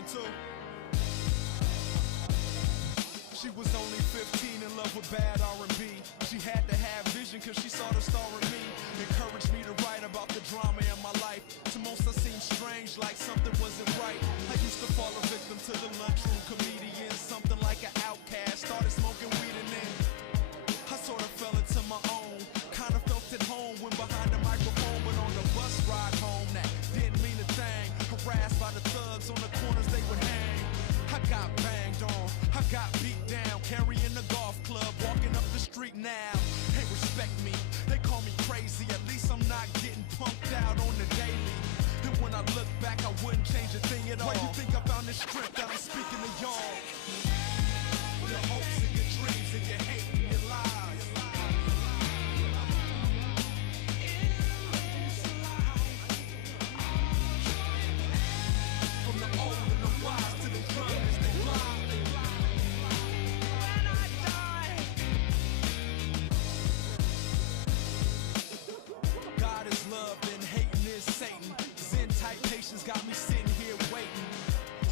1, 2. She was only 15 in love with bad R&B. She had to have vision cause she saw the star in me. Encouraged me to write about the drama in my life. To most I seemed strange, like something wasn't right. I used to fall a victim to the lunchroom comedians. Something like an outcast, started smoking weed and then I sort of fell into my own. Kinda felt at home when behind the microphone. But on the bus ride home, that didn't mean a thing. Harassed by the thugs on the corners they would hang. I got banged on, I got beat down, carrying a golf club, walking up the street now. They respect me, they call me crazy, at least I'm not getting punked out on the daily. And when I look back, I wouldn't change a thing at all. Why you think I found this strength that I'm speaking to y'all? Your hopes and your dreams and your hate and your lies. From the old and the wise to the young as they fly. When I die, God is love and hating is Satan. Zen type patience got me sitting here waiting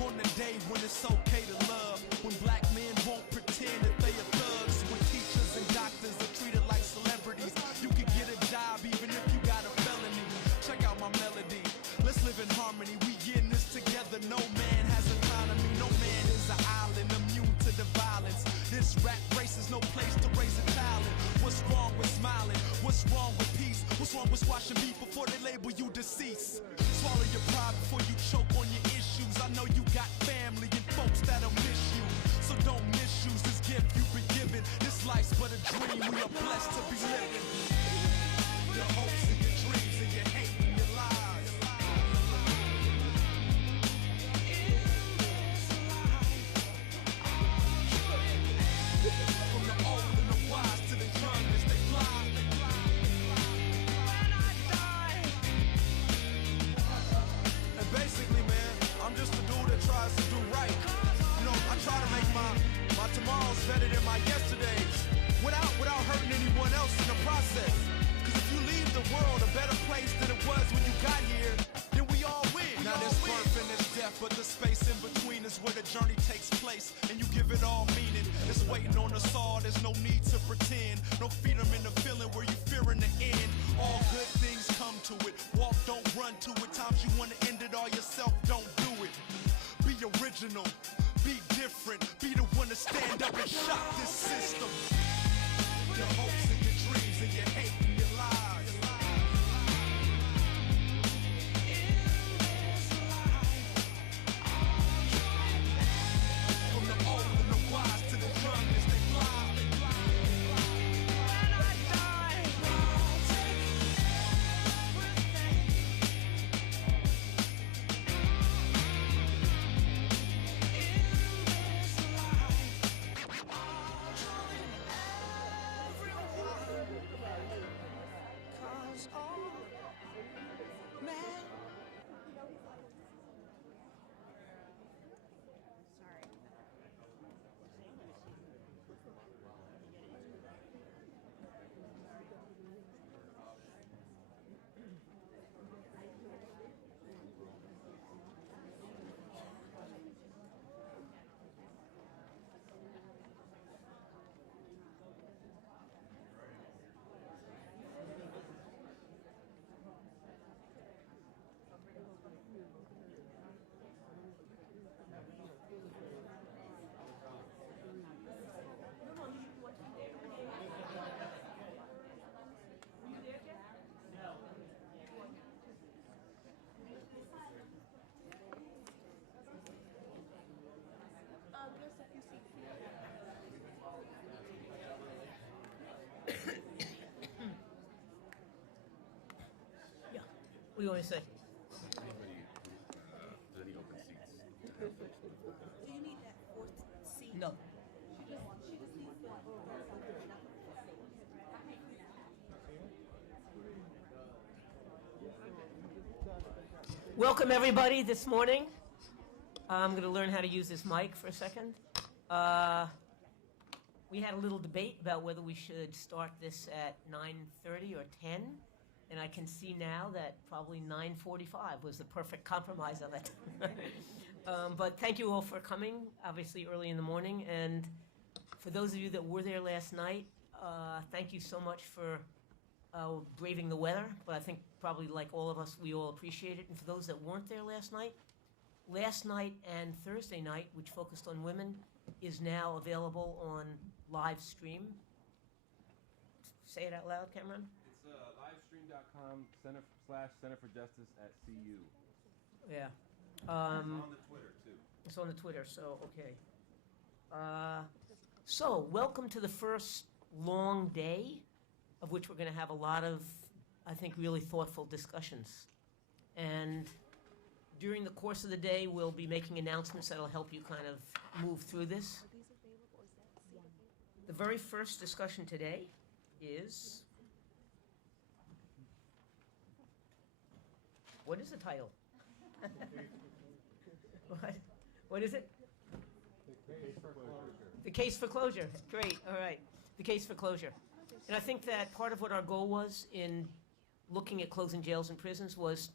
on the day when it's okay to love. When black men won't pretend that they are thugs. When teachers and doctors are treated like celebrities. You can get a job even if you got a felony. Check out my melody. Let's live in harmony, we in this together. No man has autonomy, no man is an island immune to the violence. This rat race is no place to raise a talent. What's wrong with smiling? What's wrong with peace? What's wrong with squashing beef before they label you deceased? Swallow your pride before you choke on your issues. I know you got family and folks that'll miss you, so don't misuse this gift you've been given. This life's but a dream, we are blessed to be living. Your hopes and your dreams and your hate and your lies. From the old and the wise to the young as they fly. When I die. And basically, man, I'm just a dude that tries to do right. You know, I try to make my tomorrows better than my yesterdays, without hurting anyone else in the process. Cause if you leave the world a better place than it was when you got here, then we all win. Now there's birth and there's death, but the space in between is where the journey takes place. And you give it all meaning. It's waiting on us all, there's no need to pretend. No freedom in the feeling where you fearing the end. All good things come to it. Walk, don't run to it. Times you wanna end it all yourself, don't do it. Be original, be different. Be the one to stand up and shock this system. Your hopes and your dreams and your hate and your lies. From the old and the wise to the young as they fly. When I die, I'll take everything. In this life, I'll join everyone. 'Cause all men. Sorry. There's a few seats here. Yeah. What do you want to say? There's any open seats? Do you need that fourth seat? No. She just needs the Welcome everybody this morning. I'm going to learn how to use this mic for a second. We had a little debate about whether we should start this at 9:30 or 10, and I can see now that probably 9:45 was the perfect compromise of it. But thank you all for coming, obviously early in the morning. And for those of you that were there last night, thank you so much for braving the weather. But I think probably like all of us, we all appreciate it. And for those that weren't there last night and Thursday night, which focused on women, is now available on live stream. Say it out loud, Cameron. It's livestream.com /Center for Justice at CU. Yeah. It's on the Twitter, too. It's on the Twitter, so, okay. So, welcome to the first long day, of which we're going to have a lot of, I think, really thoughtful discussions. And during the course of the day, we'll be making announcements that'll help you kind of move through this. The very first discussion today is... What is the title? What is it? The case for closure. Great, all right. The case for closure. And I think that part of what our goal was in looking at closing jails and prisons was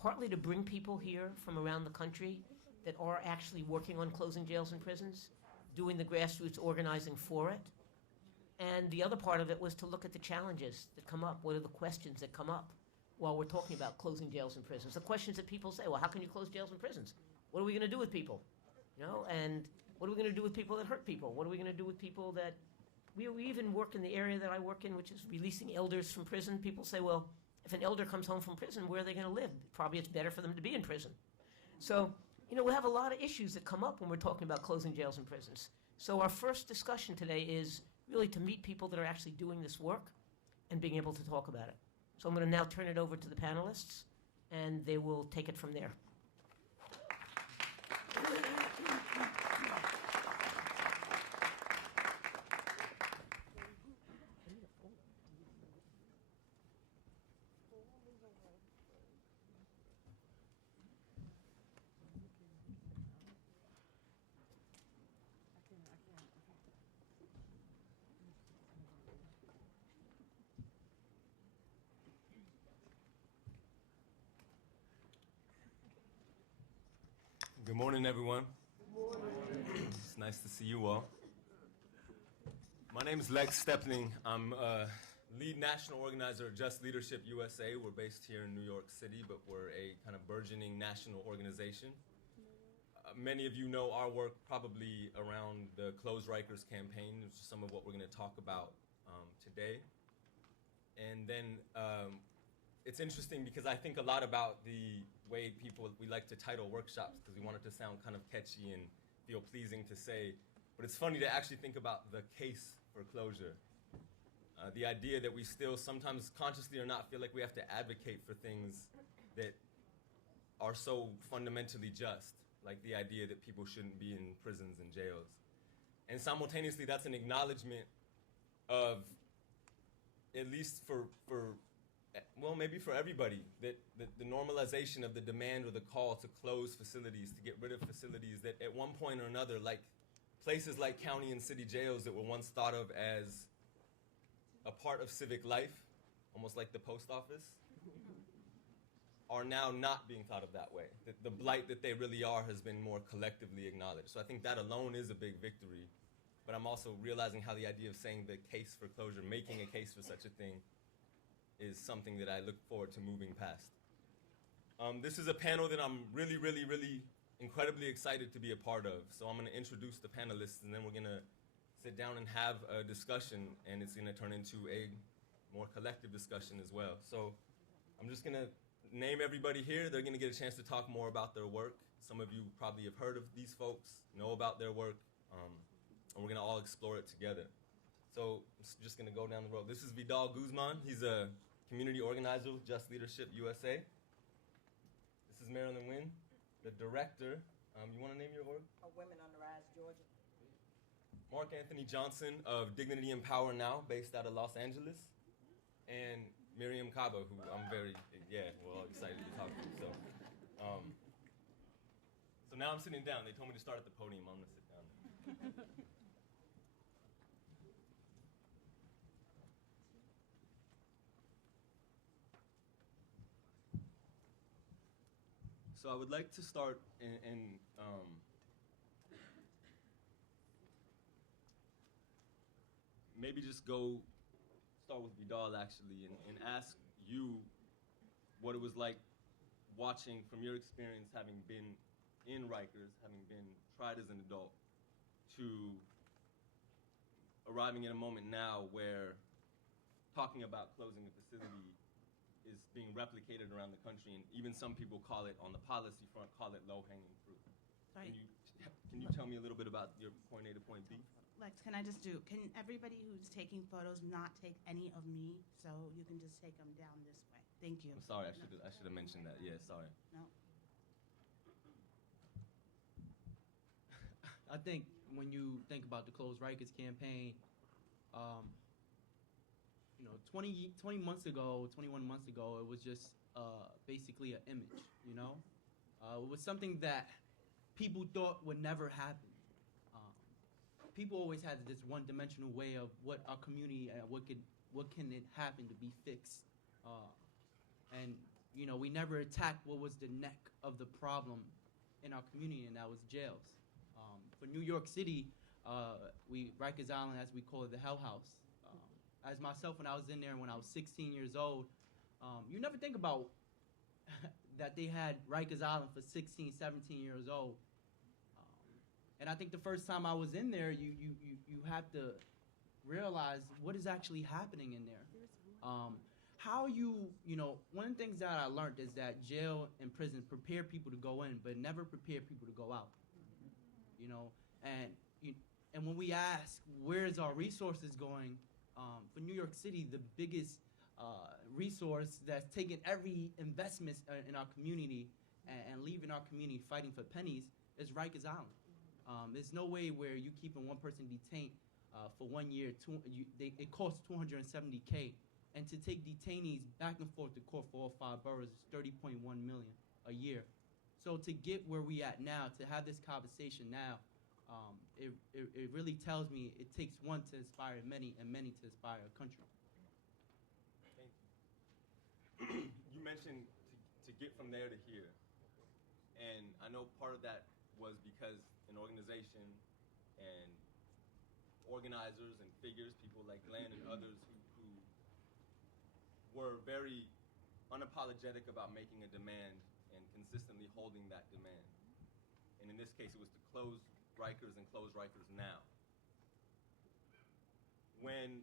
partly to bring people here from around the country that are actually working on closing jails and prisons, doing the grassroots organizing for it. And the other part of it was to look at the challenges that come up. What are the questions that come up while we're talking about closing jails and prisons? The questions that people say, well, how can you close jails and prisons? What are we going to do with people? You know, and what are we going to do with people that hurt people? What are we going to do with people that... We even work in the area that I work in, which is releasing elders from prison. People say, well, if an elder comes home from prison, where are they going to live? Probably it's better for them to be in prison. So, you know, we have a lot of issues that come up when we're talking about closing jails and prisons. So our first discussion today is really to meet people that are actually doing this work and being able to talk about it. So I'm going to now turn it over to the panelists, and they will take it from there. Good morning, everyone. Good morning. It's nice to see you all. My name is Lex Stepling. I'm lead national organizer of Just Leadership USA. We're based here in New York City, but we're a kind of burgeoning national organization. Many of you know our work probably around the Close Rikers campaign, which is some of what we're going to talk about today. And then it's interesting because I think a lot about the way we like to title workshops because we want it to sound kind of catchy and feel pleasing to say. But it's funny to actually think about the case for closure. The idea that we still sometimes consciously or not feel like we have to advocate for things that are so fundamentally just, like the idea that people shouldn't be in prisons and jails. And simultaneously, that's an acknowledgement of, at least well, maybe for everybody, that the normalization of the demand or the call to close facilities, to get rid of facilities that at one point or another, like places like county and city jails that were once thought of as a part of civic life, almost like the post office, are now not being thought of that way. The blight that they really are has been more collectively acknowledged. So I think that alone is a big victory. But I'm also realizing how the idea of saying the case for closure, making a case for such a thing, is something that I look forward to moving past. This is a panel that I'm really, really, really incredibly excited to be a part of. So I'm going to introduce the panelists, and then we're going to sit down and have a discussion, and it's going to turn into a more collective discussion as well. So I'm just going to name everybody here. They're going to get a chance to talk more about their work. Some of you probably have heard of these folks, know about their work, and we're going to all explore it together. So I'm just going to go down the road. This is Vidal Guzman. He's a community organizer with Just Leadership USA. This is Marilyn Wynn, the director. You want to name your org? Women on the Rise, Georgia. Mark Anthony Johnson of Dignity and Power Now, based out of Los Angeles. And Miriam Kaba, who I'm very, excited to talk to. So now I'm sitting down. They told me to start at the podium. I'm going to sit down. So I would like to start maybe just start with Vidal actually and ask you what it was like watching from your experience having been in Rikers, having been tried as an adult, to arriving at a moment now where talking about closing a facility is being replicated around the country, and even some people call it, on the policy front, call it low-hanging fruit. Sorry. Can you tell me a little bit about your point A to point B? Lex, can everybody who's taking photos not take any of me, so you can just take them down this way? Thank you. I'm sorry, I should have mentioned that. Yeah, sorry. No. I think when you think about the Close Rikers campaign, 21 months ago, it was just basically an image, It was something that people thought would never happen. People always had this one-dimensional way of what our community, what can it happen to be fixed. And we never attacked what was the neck of the problem in our community, and that was jails. For New York City, Rikers Island, as we call it, the Hell House. As myself, when I was in there, when I was 16 years old, you never think about that they had Rikers Island for 16, 17 years old. And I think the first time I was in there, you have to realize what is actually happening in there. One of the things that I learned is that jail and prison prepare people to go in, but never prepare people to go out. And when we ask, where's our resources going, for New York City, the biggest resource that's taken every investment in our community and leaving our community fighting for pennies is Rikers Island. There's no way where you keeping one person detained for 1 year. It costs $270K, and to take detainees back and forth to court for all 5 boroughs is $30.1 million a year. So to get where we at now, to have this conversation now, it really tells me it takes one to inspire many, and many to inspire a country. Thank you. You mentioned to get from there to here, and I know part of that was because an organization and organizers and figures, people like Glenn and others who were very unapologetic about making a demand and consistently holding that demand. And in this case, it was to close Rikers and close Rikers now. When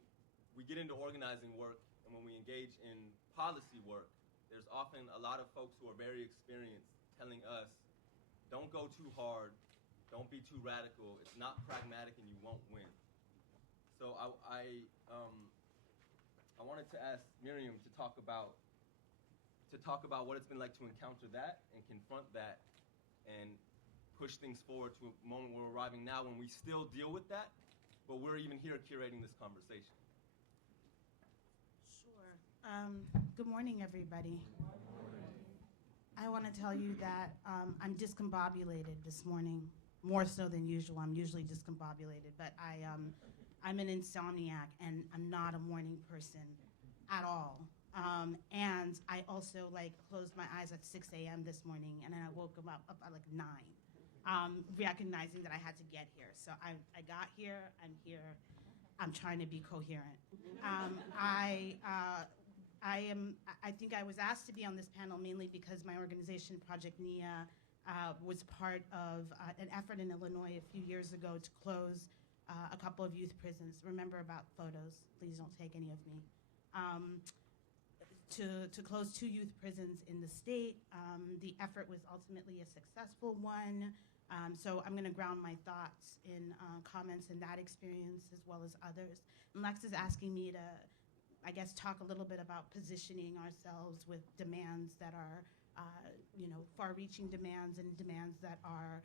we get into organizing work and when we engage in policy work, there's often a lot of folks who are very experienced telling us, don't go too hard, don't be too radical, it's not pragmatic and you won't win. So I wanted to ask Miriam to talk about what it's been like to encounter that and confront that and push things forward to a moment where we're arriving now when we still deal with that, but we're even here curating this conversation. Sure. Good morning, everybody. I want to tell you that I'm discombobulated this morning, more so than usual. I'm usually discombobulated, but I'm an insomniac, and I'm not a morning person at all. And I also closed my eyes at 6 a.m. this morning, and then I woke up at 9, recognizing that I had to get here. So I got here, I'm here, I'm trying to be coherent. I think I was asked to be on this panel mainly because my organization, Project NIA, was part of an effort in Illinois a few years ago to close a couple of youth prisons. Remember about photos, please don't take any of me. To close 2 youth prisons in the state. The effort was ultimately a successful one. So I'm going to ground my thoughts in comments in that experience as well as others. And Lex is asking me to, I guess, talk a little bit about positioning ourselves with demands that are, far-reaching demands and demands that are,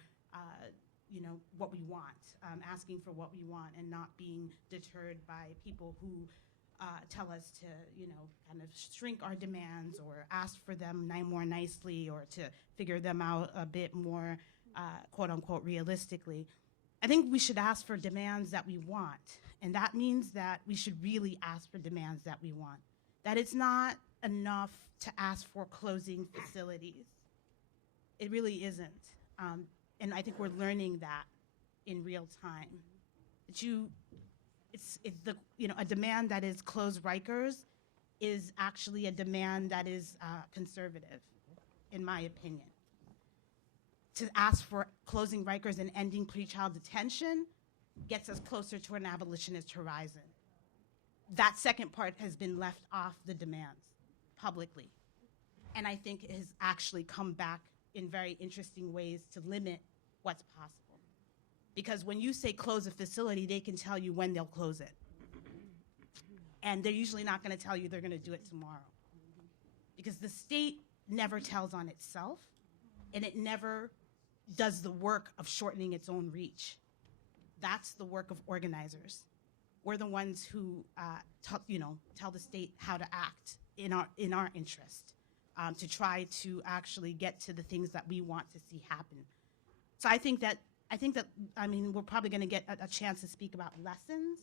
what we want, asking for what we want and not being deterred by people who tell us to, kind of shrink our demands or ask for them more nicely or to figure them out a bit more, quote unquote, realistically. I think we should ask for demands that we want. And that means that we should really ask for demands that we want. That it's not enough to ask for closing facilities. It really isn't. And I think we're learning that in real time. A demand that is close Rikers is actually a demand that is conservative, in my opinion. To ask for closing Rikers and ending pretrial detention gets us closer to an abolitionist horizon. That second part has been left off the demands publicly. And I think it has actually come back in very interesting ways to limit what's possible. Because when you say close a facility, they can tell you when they'll close it. And they're usually not going to tell you they're going to do it tomorrow. Because the state never tells on itself, and it never does the work of shortening its own reach. That's the work of organizers. We're the ones who tell the state how to act in our interest, to try to actually get to the things that we want to see happen. So I think that we're probably going to get a chance to speak about lessons,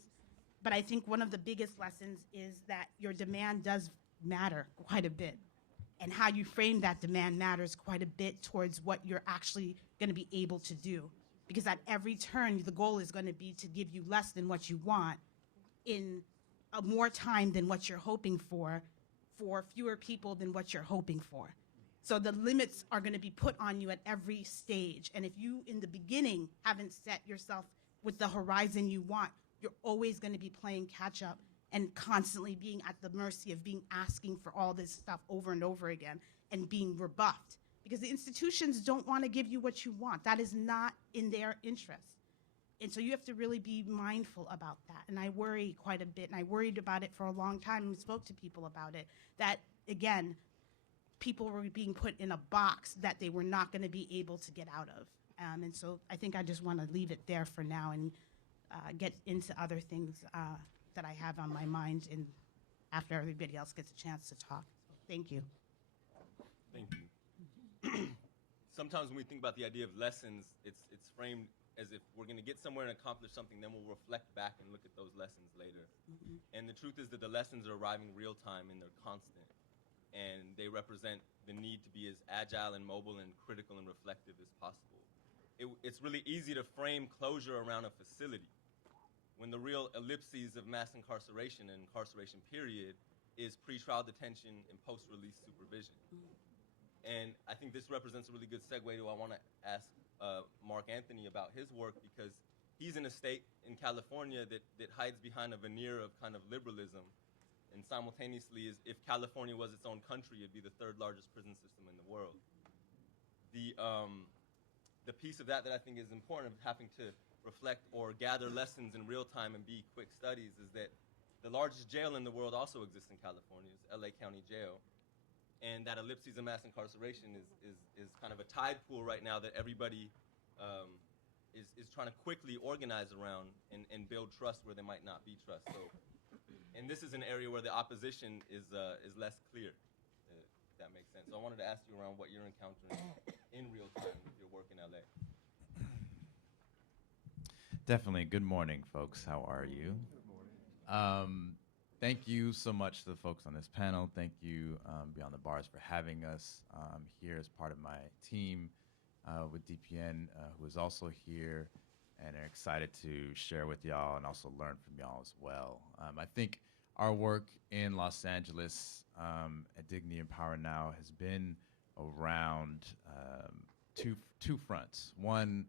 but I think one of the biggest lessons is that your demand does matter quite a bit, and how you frame that demand matters quite a bit towards what you're actually going to be able to do. Because at every turn, the goal is going to be to give you less than what you want in more time than what you're hoping for fewer people than what you're hoping for. So the limits are going to be put on you at every stage. And if you, in the beginning, haven't set yourself with the horizon you want, you're always going to be playing catch up and constantly being at the mercy of asking for all this stuff over and over again and being rebuffed. Because the institutions don't want to give you what you want. That is not in their interest. And so you have to really be mindful about that. And I worry quite a bit, and I worried about it for a long time and spoke to people about it, that, again, people were being put in a box that they were not going to be able to get out of. And so I think I just want to leave it there for now and get into other things that I have on my mind after everybody else gets a chance to talk. So thank you. Thank you. Sometimes when we think about the idea of lessons, it's framed as if we're going to get somewhere and accomplish something, then we'll reflect back and look at those lessons later. Mm-hmm. And the truth is that the lessons are arriving real time and they're constant. And they represent the need to be as agile and mobile and critical and reflective as possible. It's really easy to frame closure around a facility when the real ellipses of mass incarceration and incarceration period is pretrial detention and post-release supervision. Mm-hmm. And I think this represents a really good segue to I want to ask Mark Anthony about his work, because he's in a state in California that hides behind a veneer of kind of liberalism, and simultaneously, if California was its own country, it'd be the third largest prison system in the world. The piece of that I think is important, of having to reflect or gather lessons in real time and be quick studies, is that the largest jail in the world also exists in California. It's LA County Jail. And that ellipses of mass incarceration is kind of a tide pool right now that everybody is trying to quickly organize around and build trust where there might not be trust. So, and this is an area where the opposition is less clear, if that makes sense. So I wanted to ask you around what you're encountering in real time with your work in LA. Definitely. Good morning, folks. How are you? Good morning. Thank you so much to the folks on this panel. Thank you, Beyond the Bars, for having us here as part of my team with DPN, who is also here and are excited to share with y'all and also learn from y'all as well. I think our work in Los Angeles at Dignity and Power Now has been around two fronts. One,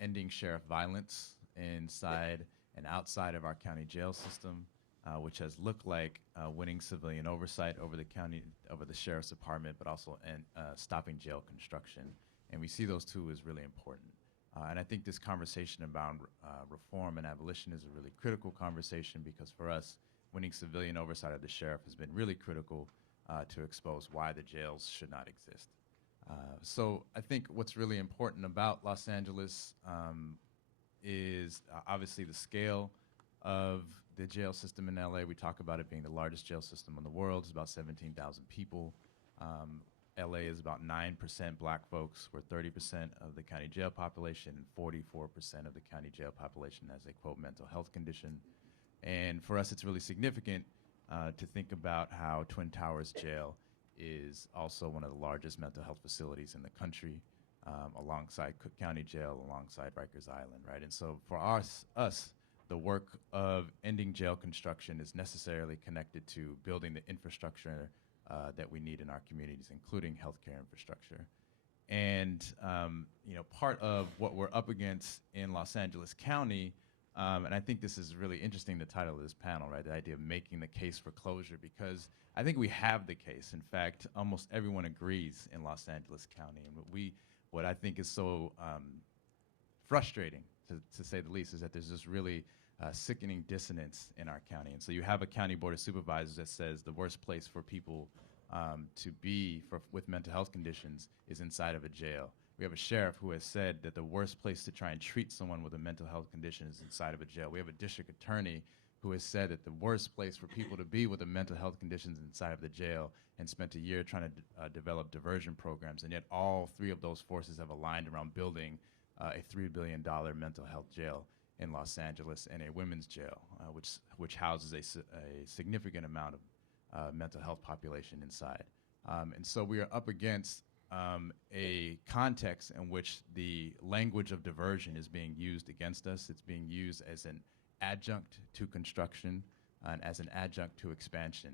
ending sheriff violence inside and outside of our county jail system, which has looked like winning civilian oversight over the sheriff's department, but also stopping jail construction. And we see those two as really important. And I think this conversation about reform and abolition is a really critical conversation, because for us, winning civilian oversight of the sheriff has been really critical to expose why the jails should not exist. So I think what's really important about Los Angeles is obviously the scale of the jail system in LA. We talk about it being the largest jail system in the world. It's about 17,000 people. LA is about 9% black folks. We're 30% of the county jail population, and 44% of the county jail population has a, quote, mental health condition. And for us, it's really significant to think about how Twin Towers Jail is also one of the largest mental health facilities in the country. alongside Cook County Jail, alongside Rikers Island, right? And so for us, the work of ending jail construction is necessarily connected to building the infrastructure that we need in our communities, including healthcare infrastructure. And part of what we're up against in Los Angeles County, and I think this is really interesting, the title of this panel, right? The idea of making the case for closure, because I think we have the case. In fact, almost everyone agrees in Los Angeles County. And what I think is so frustrating, to say the least, is that there's this really sickening dissonance in our county. And so you have a county board of supervisors that says the worst place for people to be with mental health conditions is inside of a jail. We have a sheriff who has said that the worst place to try and treat someone with a mental health condition is inside of a jail. We have a district attorney who has said that the worst place for people to be with a mental health condition is inside of the jail, and spent a year trying to develop diversion programs. And yet all three of those forces have aligned around building a $3 billion mental health jail in Los Angeles and a women's jail, which houses a significant amount of mental health population inside. And so we are up against a context in which the language of diversion is being used against us. It's being used as an adjunct to construction and as an adjunct to expansion,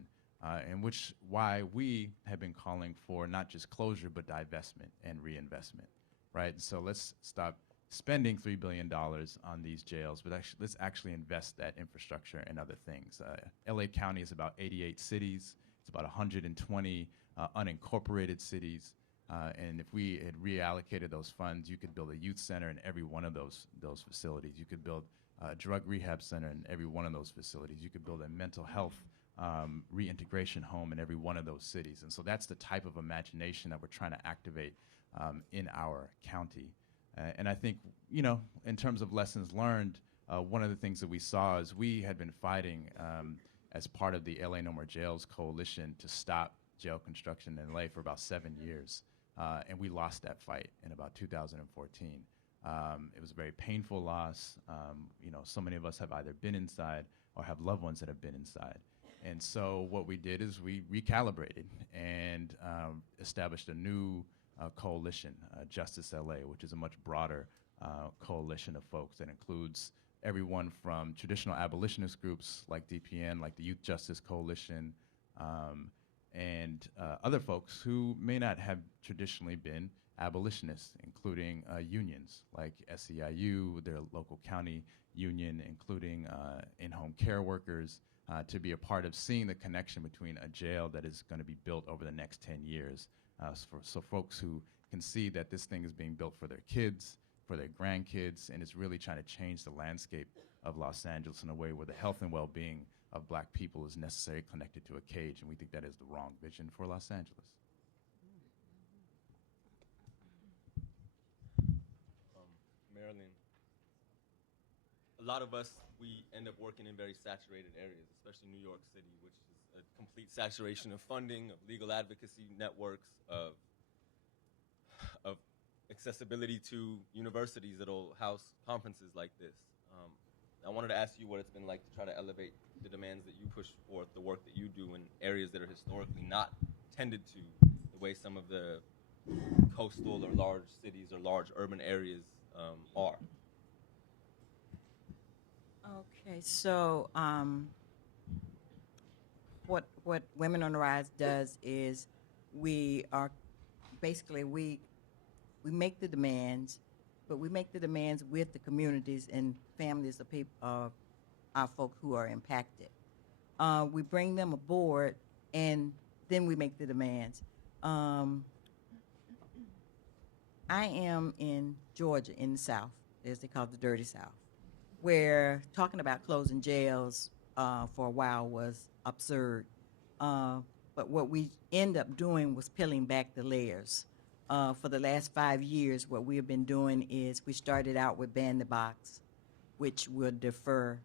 why we have been calling for not just closure, but divestment and reinvestment, right? And so let's stop spending $3 billion on these jails, but let's actually invest that infrastructure in other things. LA County is about 88 cities. It's about 120 unincorporated cities. And if we had reallocated those funds, you could build a youth center in every one of those facilities. You could build a drug rehab center in every one of those facilities. You could build a mental health reintegration home in every one of those cities. And so that's the type of imagination that we're trying to activate in our county. And I think, in terms of lessons learned, one of the things that we saw is we had been fighting as part of the LA No More Jails coalition to stop jail construction in LA for about 7 years. And we lost that fight in about 2014. It was a very painful loss. So many of us have either been inside or have loved ones that have been inside. And so what we did is we recalibrated and established a new coalition, Justice LA, which is a much broader coalition of folks that includes everyone from traditional abolitionist groups like DPN, like the Youth Justice Coalition, and other folks who may not have traditionally been abolitionists, including unions like SEIU, their local county union, including in-home care workers, to be a part of seeing the connection between a jail that is going to be built over the next 10 years. So folks who can see that this thing is being built for their kids, for their grandkids, and is really trying to change the landscape of Los Angeles in a way where the health and well-being of black people is necessarily connected to a cage, and we think that is the wrong vision for Los Angeles. Marilyn, a lot of us, we end up working in very saturated areas, especially New York City, which is a complete saturation of funding, of legal advocacy networks, of accessibility to universities that'll house conferences like this. I wanted to ask you what it's been like to try to elevate the demands that you push forth, the work that you do in areas that are historically not tended to the way some of the coastal or large cities or large urban areas are. Okay, so what Women on the Rise does is we make the demands, but we make the demands with the communities and families of people, our folk who are impacted. We bring them aboard, and then we make the demands. I am in Georgia, in the South, as they call it, the Dirty South, where talking about closing jails for a while was absurd. But what we end up doing was peeling back the layers. For the last 5 years, what we have been doing is we started out with Ban the Box, which would defer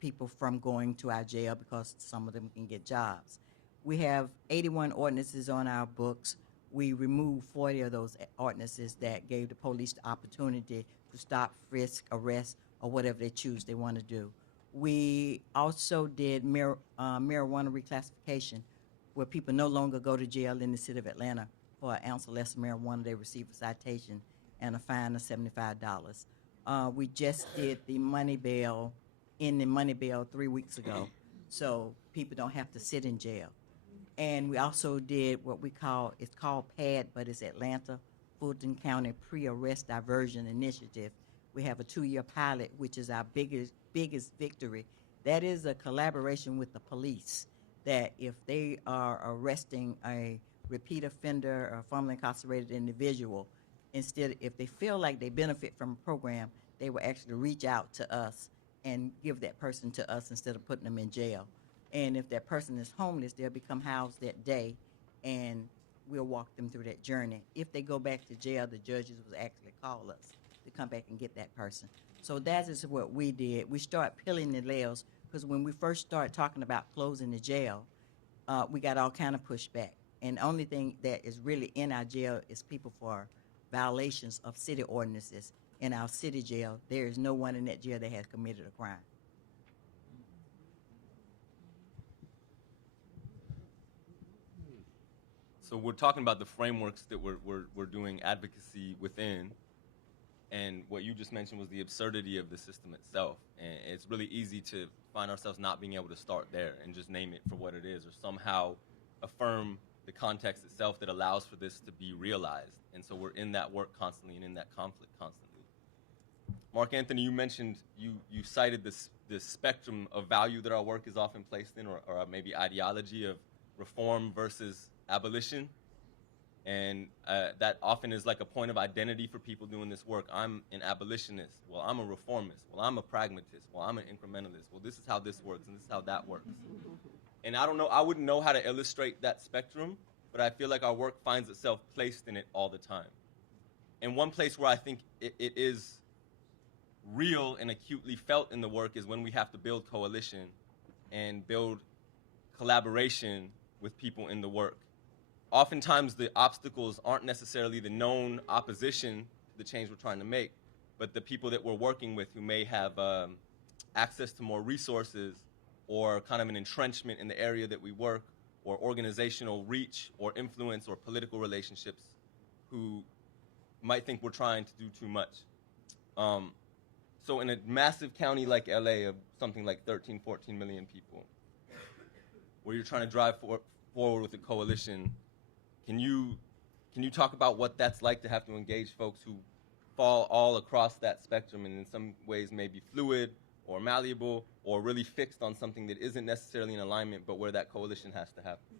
people from going to our jail because some of them can get jobs. We have 81 ordinances on our books. We removed 40 of those ordinances that gave the police the opportunity to stop, frisk, arrest, or whatever they choose they want to do. We also did marijuana reclassification, where people no longer go to jail in the city of Atlanta for an ounce or less of marijuana. They receive a citation. and a fine of $75. We just did the money bail in the money bail 3 weeks ago, so people don't have to sit in jail. And we also did what we call, it's called PAD, but it's Atlanta Fulton County Pre-Arrest Diversion Initiative. We have a 2-year pilot, which is our biggest victory. That is a collaboration with the police, that if they are arresting a repeat offender or formerly incarcerated individual, instead, if they feel like they benefit from a program, they will actually reach out to us and give that person to us instead of putting them in jail. And if that person is homeless, they'll become housed that day, and we'll walk them through that journey. If they go back to jail, the judges will actually call us to come back and get that person. So that is what we did. We start peeling the layers, because when we first started talking about closing the jail, we got all kind of pushback. And the only thing that is really in our jail is people for violations of city ordinances. In our city jail, there is no one in that jail that has committed a crime. So we're talking about the frameworks that we're doing advocacy within, and what you just mentioned was the absurdity of the system itself. And it's really easy to find ourselves not being able to start there and just name it for what it is, or somehow affirm the context itself that allows for this to be realized. And so we're in that work constantly and in that conflict constantly. Mark Anthony, you mentioned, you cited this spectrum of value that our work is often placed in, or maybe ideology of reform versus abolition. And that often is like a point of identity for people doing this work. I'm an abolitionist. Well, I'm a reformist. Well, I'm a pragmatist. Well, I'm an incrementalist. Well, this is how this works, and this is how that works. And I don't know, I wouldn't know how to illustrate that spectrum, but I feel like our work finds itself placed in it all the time. And one place where I think it is real and acutely felt in the work is when we have to build coalition and build collaboration with people in the work. Oftentimes the obstacles aren't necessarily the known opposition to the change we're trying to make, but the people that we're working with who may have access to more resources, or kind of an entrenchment in the area that we work, or organizational reach or influence or political relationships, who might think we're trying to do too much. So in a massive county like LA of something like 13, 14 million people, where you're trying to drive forward with a coalition, can you talk about what that's like to have to engage folks who fall all across that spectrum, and in some ways may be fluid or malleable or really fixed on something that isn't necessarily in alignment, but where that coalition has to happen?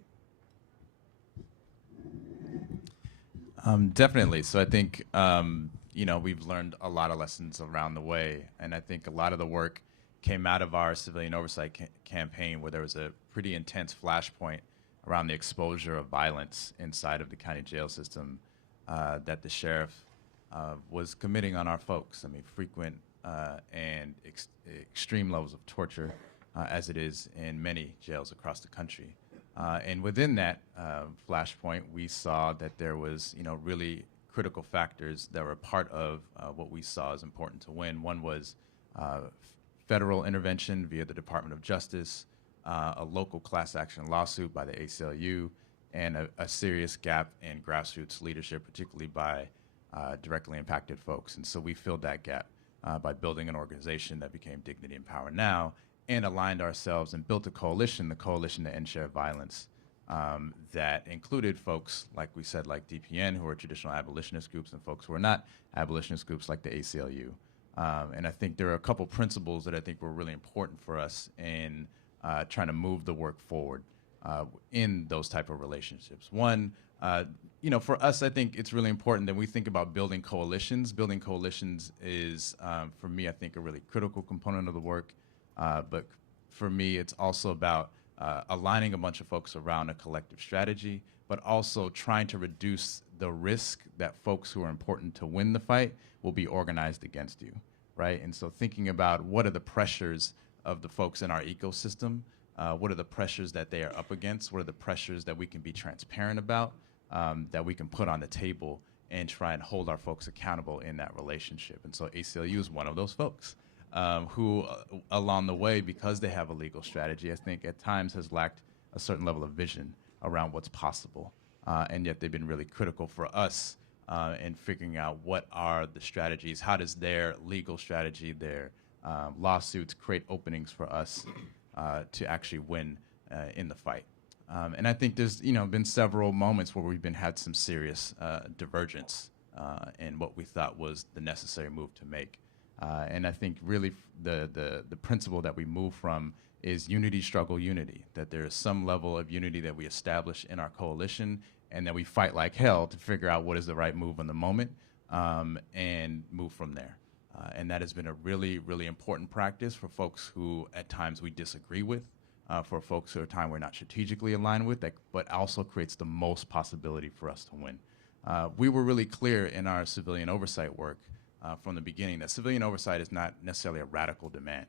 Definitely. So I think, we've learned a lot of lessons around the way, and I think a lot of the work came out of our civilian oversight campaign, where there was a pretty intense flashpoint around the exposure of violence inside of the county jail system that the sheriff was committing on our folks. I mean, frequent and extreme levels of torture, as it is in many jails across the country. And within that flashpoint, we saw that there was, really critical factors that were part of what we saw as important to win. One was federal intervention via the Department of Justice, a local class action lawsuit by the ACLU, and a serious gap in grassroots leadership, particularly by directly impacted folks. And so we filled that gap by building an organization that became Dignity and Power Now, and aligned ourselves and built a coalition, the Coalition to End Sheriff Violence, that included folks, like we said, like DPN, who are traditional abolitionist groups, and folks who are not abolitionist groups, like the ACLU. And I think there are a couple principles that I think were really important for us in trying to move the work forward in those type of relationships. One, for us, I think it's really important that we think about building coalitions. Building coalitions is, for me, I think, a really critical component of the work. But for me, it's also about aligning a bunch of folks around a collective strategy, but also trying to reduce the risk that folks who are important to win the fight will be organized against you, right? And so thinking about what are the pressures of the folks in our ecosystem, what are the pressures that they are up against, what are the pressures that we can be transparent about, that we can put on the table and try and hold our folks accountable in that relationship. And so ACLU is one of those folks. Who, along the way, because they have a legal strategy, I think at times has lacked a certain level of vision around what's possible. And yet they've been really critical for us and figuring out what are the strategies, how does their legal strategy, their lawsuits create openings for us to actually win in the fight. And I think there's been several moments where we've had some serious divergence in what we thought was the necessary move to make. And I think really the principle that we move from is unity, struggle, unity, that there is some level of unity that we establish in our coalition and that we fight like hell to figure out what is the right move in the moment and move from there. And that has been a really, really important practice for folks who at times we disagree with, for folks who at times we're not strategically aligned with, but also creates the most possibility for us to win. We were really clear in our civilian oversight work from the beginning that civilian oversight is not necessarily a radical demand,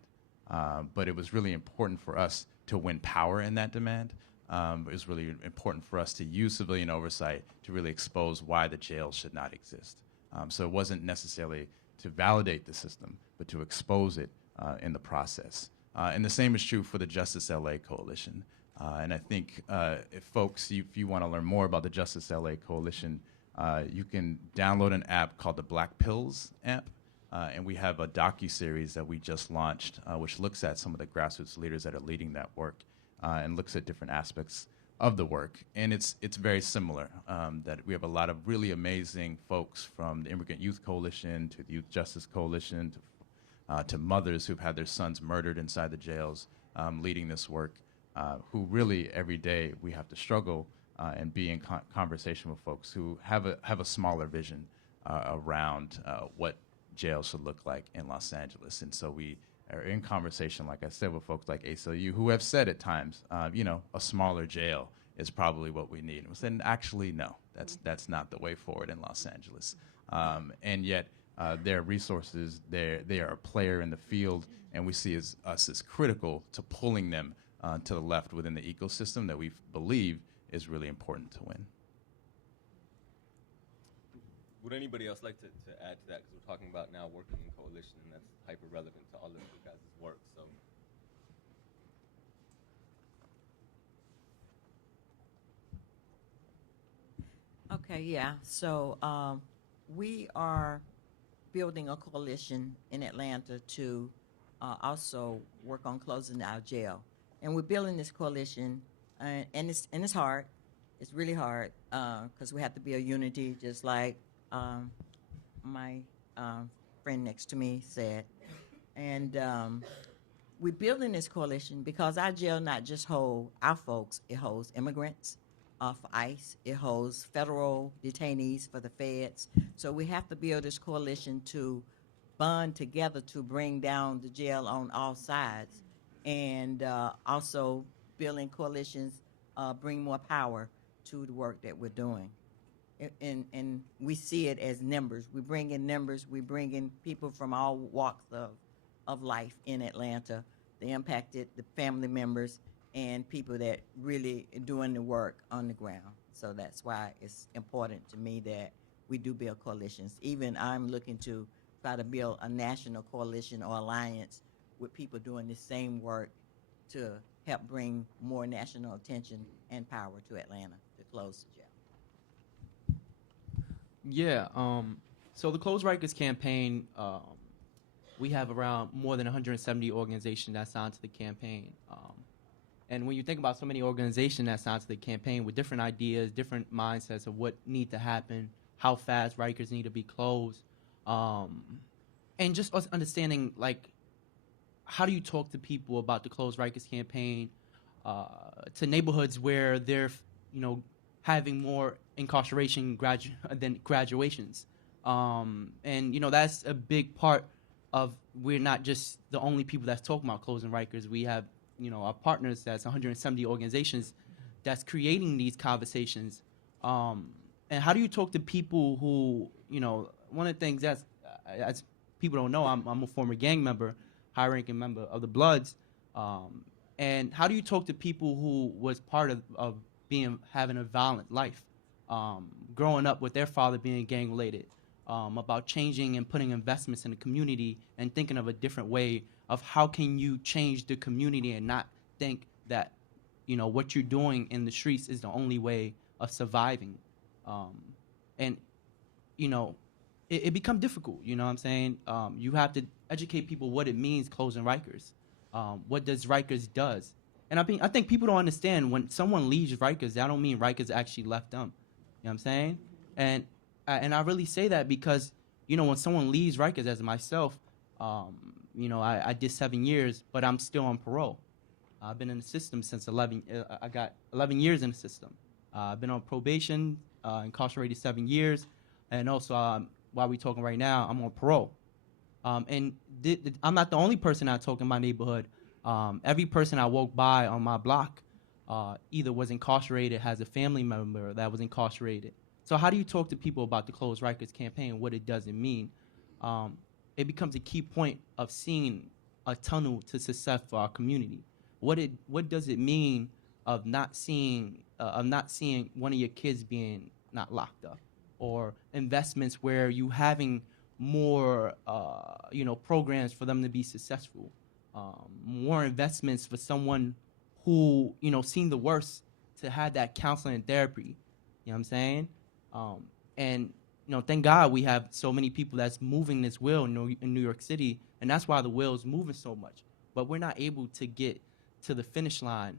but it was really important for us to win power in that demand. It was really important for us to use civilian oversight to really expose why the jails should not exist. So it wasn't necessarily to validate the system, but to expose it in the process. And the same is true for the Justice LA Coalition. And I think if folks, if you want to learn more about the Justice LA Coalition, you can download an app called the Black Pills app. And we have a docuseries that we just launched, which looks at some of the grassroots leaders that are leading that work and looks at different aspects of the work. And it's very similar, that we have a lot of really amazing folks from the Immigrant Youth Coalition to the Youth Justice Coalition to mothers who've had their sons murdered inside the jails leading this work, who really every day we have to struggle and be in conversation with folks who have a smaller vision around what jail should look like in Los Angeles. And so we are in conversation, like I said, with folks like ACLU who have said at times, a smaller jail is probably what we need. And we said, actually, no, that's not the way forward in Los Angeles. And yet their resources, they are a player in the field, and we see us as critical to pulling them to the left within the ecosystem that we believe is really important to win. Would anybody else like to add to that? Because we're talking about now working in coalition, and that's hyper-relevant to all of you guys' work. So, Okay, yeah. So we are building a coalition in Atlanta to also work on closing our jail, and we're building this coalition, and it's hard. It's really hard because we have to build unity, just like my friend next to me said, and we're building this coalition because our jail not just hold our folks; it holds immigrants for ICE. It holds federal detainees for the feds. So we have to build this coalition to bond together to bring down the jail on all sides, and also building coalitions bring more power to the work that we're doing. And we see it as numbers. We bring in numbers. We bring in people from all walks of life in Atlanta, the impacted, the family members, and people that really are doing the work on the ground. So that's why it's important to me that we do build coalitions. Even I'm looking to try to build a national coalition or alliance with people doing the same work to help bring more national attention and power to Atlanta to close the jail. Yeah, so the Close Rikers campaign, we have around more than 170 organizations that signed to the campaign. And when you think about so many organizations that signed to the campaign with different ideas, different mindsets of what need to happen, how fast Rikers need to be closed, and just us understanding, like, how do you talk to people about the Close Rikers campaign, to neighborhoods where they're, having more incarceration than graduations. And, that's a big part of, we're not just the only people that's talking about closing Rikers. We have, our partners, that's 170 organizations that's creating these conversations. And how do you talk to people who, one of the things that's, as people don't know, I'm a former gang member, high-ranking member of the Bloods. And how do you talk to people who was part of having a violent life, growing up with their father being gang-related, about changing and putting investments in the community and thinking of a different way of how can you change the community and not think that, what you're doing in the streets is the only way of surviving. And, it become difficult. You know what I'm saying? You have to educate people what it means closing Rikers. What does Rikers does? And I think people don't understand when someone leaves Rikers, that don't mean Rikers actually left them. You know what I'm saying? And I really say that because, when someone leaves Rikers, as myself, I did 7 years, but I'm still on parole. I've been in the system since 11. I got 11 years in the system. I've been on probation, incarcerated 7 years, and also while we're talking right now, I'm on parole. And I'm not the only person I talk in my neighborhood. Every person I walk by on my block either was incarcerated, has a family member that was incarcerated. So how do you talk to people about the Close Rikers campaign, what it doesn't mean? It becomes a key point of seeing a tunnel to success for our community. What does it mean of not seeing one of your kids being not locked up, or investments where you having more programs for them to be successful, more investments for someone who seen the worst to have that counseling and therapy. You know what I'm saying? And thank God we have so many people that's moving this wheel in New York City, and that's why the wheel is moving so much. But we're not able to get to the finish line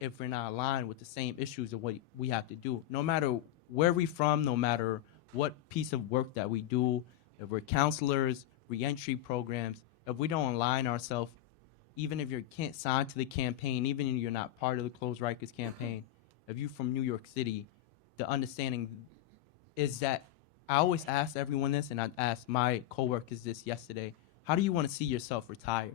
if we're not aligned with the same issues of what we have to do. No matter where we're from, no matter what piece of work that we do, if we're counselors, reentry programs, if we don't align ourselves, even if you can't sign to the campaign, even if you're not part of the Close Rikers campaign, if you're from New York City, the understanding is that I always ask everyone this, and I asked my coworkers this yesterday: how do you want to see yourself retire?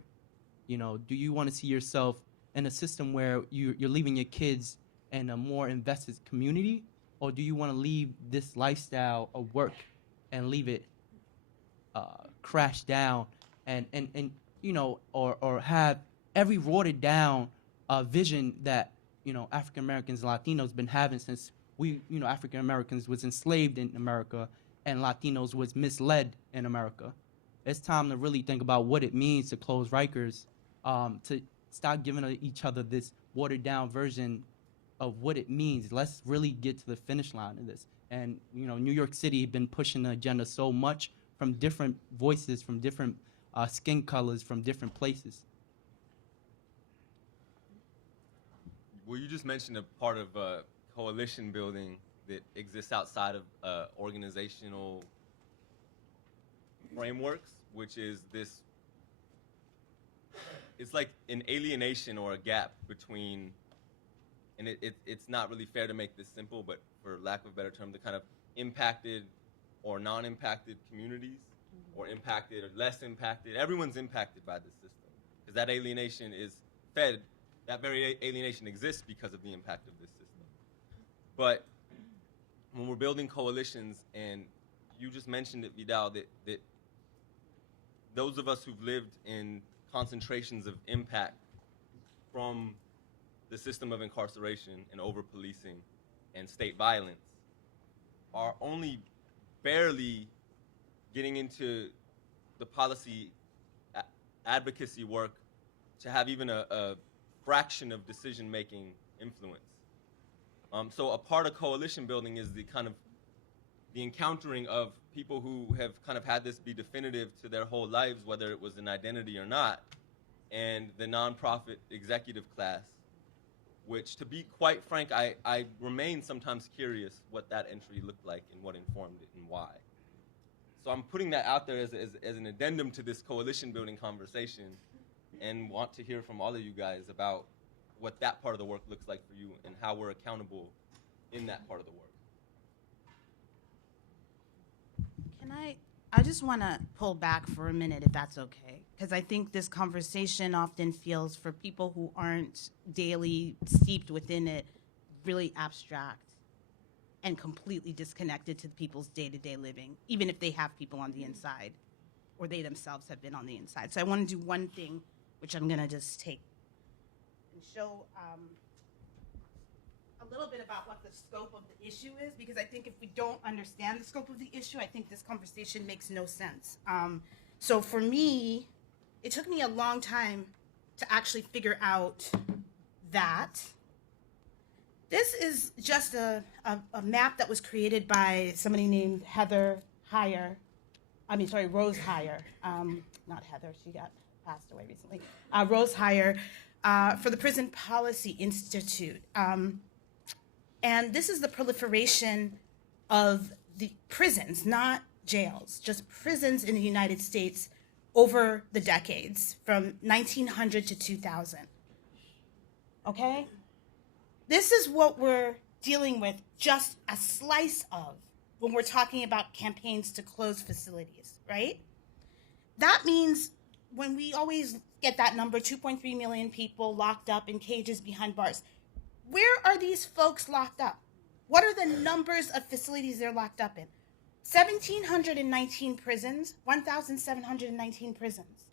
Do you want to see yourself in a system where you're leaving your kids in a more invested community, or do you want to leave this lifestyle of work and leave it crash down and or have every watered down vision that African Americans and Latinos been having since African Americans was enslaved in America and Latinos was misled in America. It's time to really think about what it means to close Rikers, to stop giving each other this watered down version of what it means. Let's really get to the finish line of this. And New York City has been pushing the agenda so much from different voices, from different skin colors, from different places. Well, you just mentioned a part of coalition building that exists outside of organizational frameworks, which is this, it's like an alienation or a gap between, and it's not really fair to make this simple, but for lack of a better term, the kind of impacted or non-impacted communities, or impacted or less impacted. Everyone's impacted by this system, because that alienation is fed, that very alienation exists because of the impact of this system. But when we're building coalitions, and you just mentioned it, Vidal, that those of us who've lived in concentrations of impact from the system of incarceration and over-policing and state violence are only barely getting into the policy advocacy work to have even a fraction of decision-making influence. So a part of coalition building is the encountering of people who have kind of had this be definitive to their whole lives, whether it was an identity or not, and the nonprofit executive class, which, to be quite frank, I remain sometimes curious what that entry looked like and what informed it and why. So I'm putting that out there as an addendum to this coalition building conversation, and want to hear from all of you guys about what that part of the work looks like for you and how we're accountable in that part of the work. I just want to pull back for a minute, if that's okay, because I think this conversation often feels, for people who aren't daily steeped within it, really abstract and completely disconnected to people's day-to-day living, even if they have people on the inside or they themselves have been on the inside. So I want to do one thing, which I'm going to just take and show a little bit about what the scope of the issue is, because I think if we don't understand the scope of the issue, I think this conversation makes no sense. So for me, it took me a long time to actually figure out that this is just a map that was created by somebody named Heather Rose Heyer, not Heather, she got passed away recently, Rose Heyer, for the Prison Policy Institute. And this is the proliferation of the prisons, not jails, just prisons in the United States over the decades from 1900 to 2000. Okay? This is what we're dealing with, just a slice of, when we're talking about campaigns to close facilities, right? That means when we always get that number, 2.3 million people locked up in cages behind bars, where are these folks locked up? What are the numbers of facilities they're locked up in? 1,719 prisons, 1,719 prisons.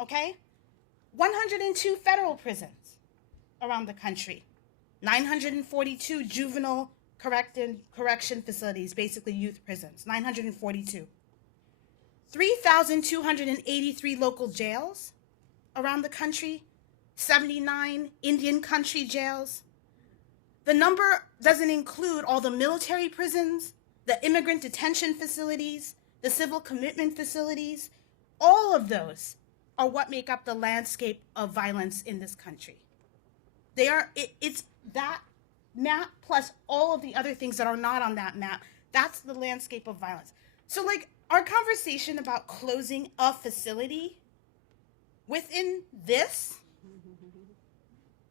Okay? 102 federal prisons around the country. 942 juvenile correction facilities, basically youth prisons, 942. 3,283 local jails around the country, 79 Indian country jails. The number doesn't include all the military prisons, the immigrant detention facilities, the civil commitment facilities. All of those are what make up the landscape of violence in this country. It's that map plus all of the other things that are not on that map. That's the landscape of violence. So, like, our conversation about closing a facility within this,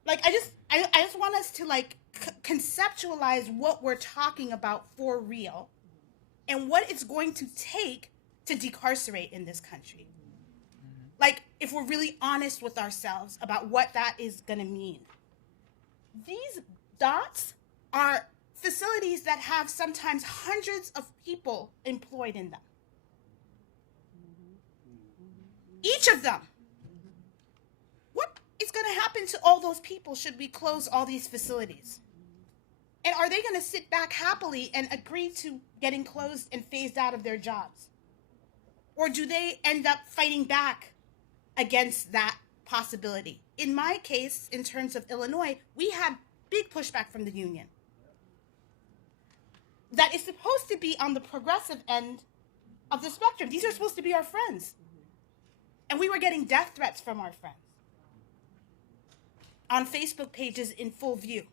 like, I just want us to, like, conceptualize what we're talking about for real and what it's going to take to decarcerate in this country. Like, if we're really honest with ourselves about what that is going to mean. These dots are facilities that have sometimes hundreds of people employed in them. Each of them. What is going to happen to all those people should we close all these facilities? And are they going to sit back happily and agree to getting closed and phased out of their jobs? Or do they end up fighting back against that possibility? In my case, in terms of Illinois, we had big pushback from the union. That is supposed to be on the progressive end of the spectrum. These are supposed to be our friends. And we were getting death threats from our friends on Facebook pages in full view.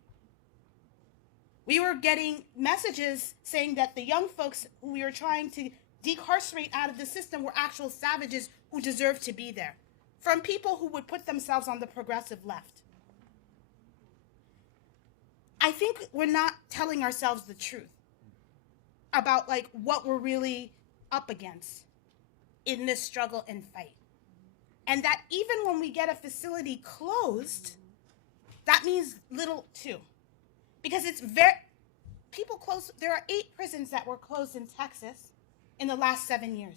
We were getting messages saying that the young folks who we were trying to decarcerate out of the system were actual savages who deserved to be there, from people who would put themselves on the progressive left. I think we're not telling ourselves the truth about, like, what we're really up against in this struggle and fight. And that even when we get a facility closed, that means little too. Because there are 8 prisons that were closed in Texas in the last 7 years.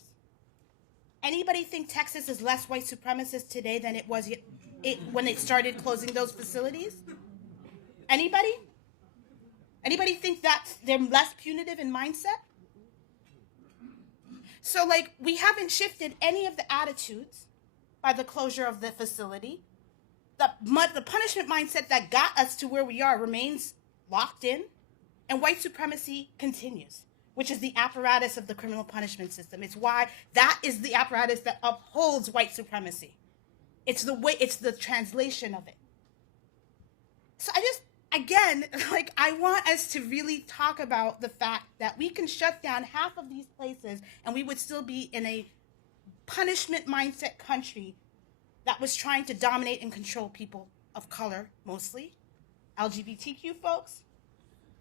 Anybody think Texas is less white supremacist today than it was when it started closing those facilities? Anybody? Anybody think that they're less punitive in mindset? So, like, we haven't shifted any of the attitudes by the closure of the facility. The punishment mindset that got us to where we are remains locked in, and white supremacy continues, which is the apparatus of the criminal punishment system. It's why that is the apparatus that upholds white supremacy. It's the translation of it. So I want us to really talk about the fact that we can shut down half of these places and we would still be in a punishment mindset country that was trying to dominate and control people of color, mostly, LGBTQ folks,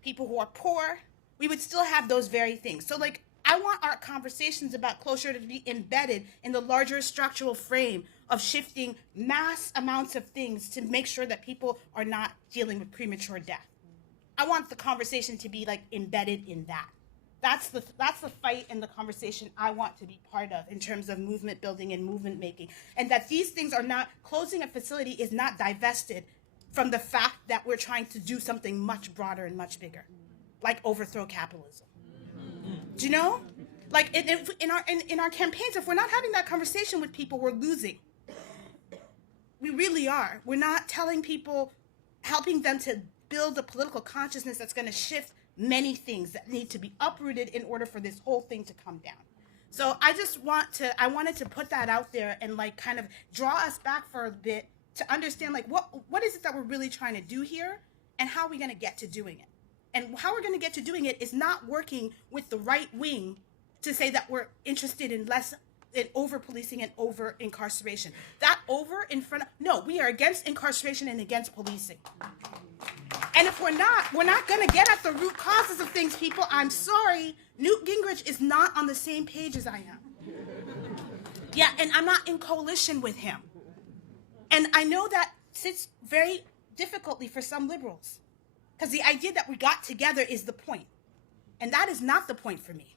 people who are poor. We would still have those very things. So, like, I want our conversations about closure to be embedded in the larger structural frame of shifting mass amounts of things to make sure that people are not dealing with premature death. I want the conversation to be, like, embedded in that. That's the fight and the conversation I want to be part of in terms of movement building and movement making. And that these things are not, closing a facility is not divested from the fact that we're trying to do something much broader and much bigger, like overthrow capitalism. Do you know? Like, in our campaigns, if we're not having that conversation with people, we're losing. We really are. We're not telling people, helping them to build a political consciousness that's going to shift many things that need to be uprooted in order for this whole thing to come down. So I wanted to put that out there and like kind of draw us back for a bit to understand like what is it that we're really trying to do here and how are we going to get to doing it. And how we're going to get to doing it is not working with the right wing to say that we're interested in over policing and over incarceration. No, we are against incarceration and against policing. And if we're not going to get at the root causes of things, people. I'm sorry, Newt Gingrich is not on the same page as I am. Yeah, and I'm not in coalition with him. And I know that sits very difficultly for some liberals, because the idea that we got together is the point. And that is not the point for me.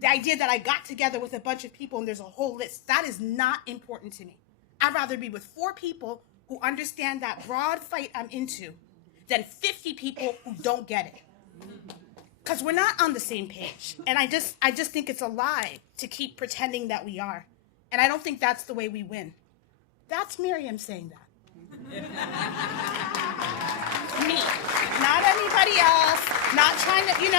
The idea that I got together with a bunch of people and there's a whole list, that is not important to me. I'd rather be with 4 people who understand that broad fight I'm into than 50 people who don't get it. Because we're not on the same page. And I just think it's a lie to keep pretending that we are. And I don't think that's the way we win. That's Miriam saying that. Me, not anybody else, not trying to,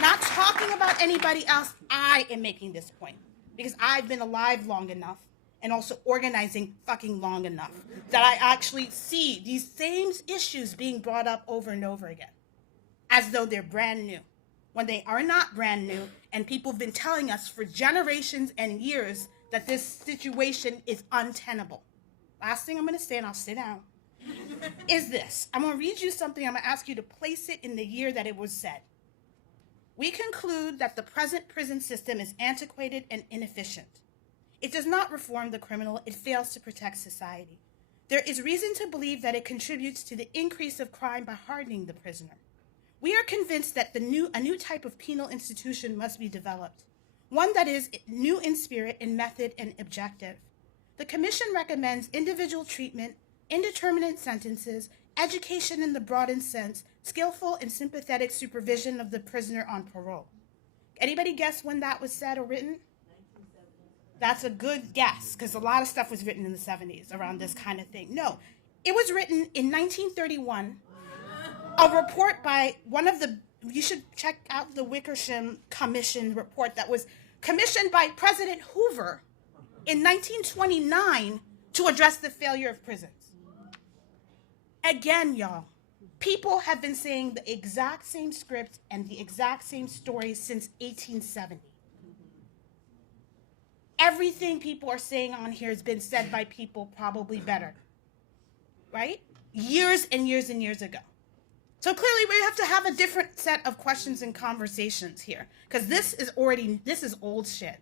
not talking about anybody else. I am making this point because I've been alive long enough and also organizing fucking long enough that I actually see these same issues being brought up over and over again as though they're brand new, when they are not brand new, and people have been telling us for generations and years that this situation is untenable. Last thing I'm going to say, and I'll sit down, is this. I'm going to read you something. I'm going to ask you to place it in the year that it was said. We conclude that the present prison system is antiquated and inefficient. It does not reform the criminal. It fails to protect society. There is reason to believe that it contributes to the increase of crime by hardening the prisoner. We are convinced that a new type of penal institution must be developed, one that is new in spirit, in method, and objective. The Commission recommends individual treatment, indeterminate sentences, education in the broadened sense, skillful and sympathetic supervision of the prisoner on parole. Anybody guess when that was said or written? 1970. That's a good guess, because a lot of stuff was written in the 70s around this kind of thing. No, it was written in 1931, a report by you should check out the Wickersham Commission report that was commissioned by President Hoover in 1929 to address the failure of prisons. Again, y'all, people have been saying the exact same script and the exact same story since 1870. Everything people are saying on here has been said by people probably better, right? Years and years and years ago. So clearly we have to have a different set of questions and conversations here, because this is old shit,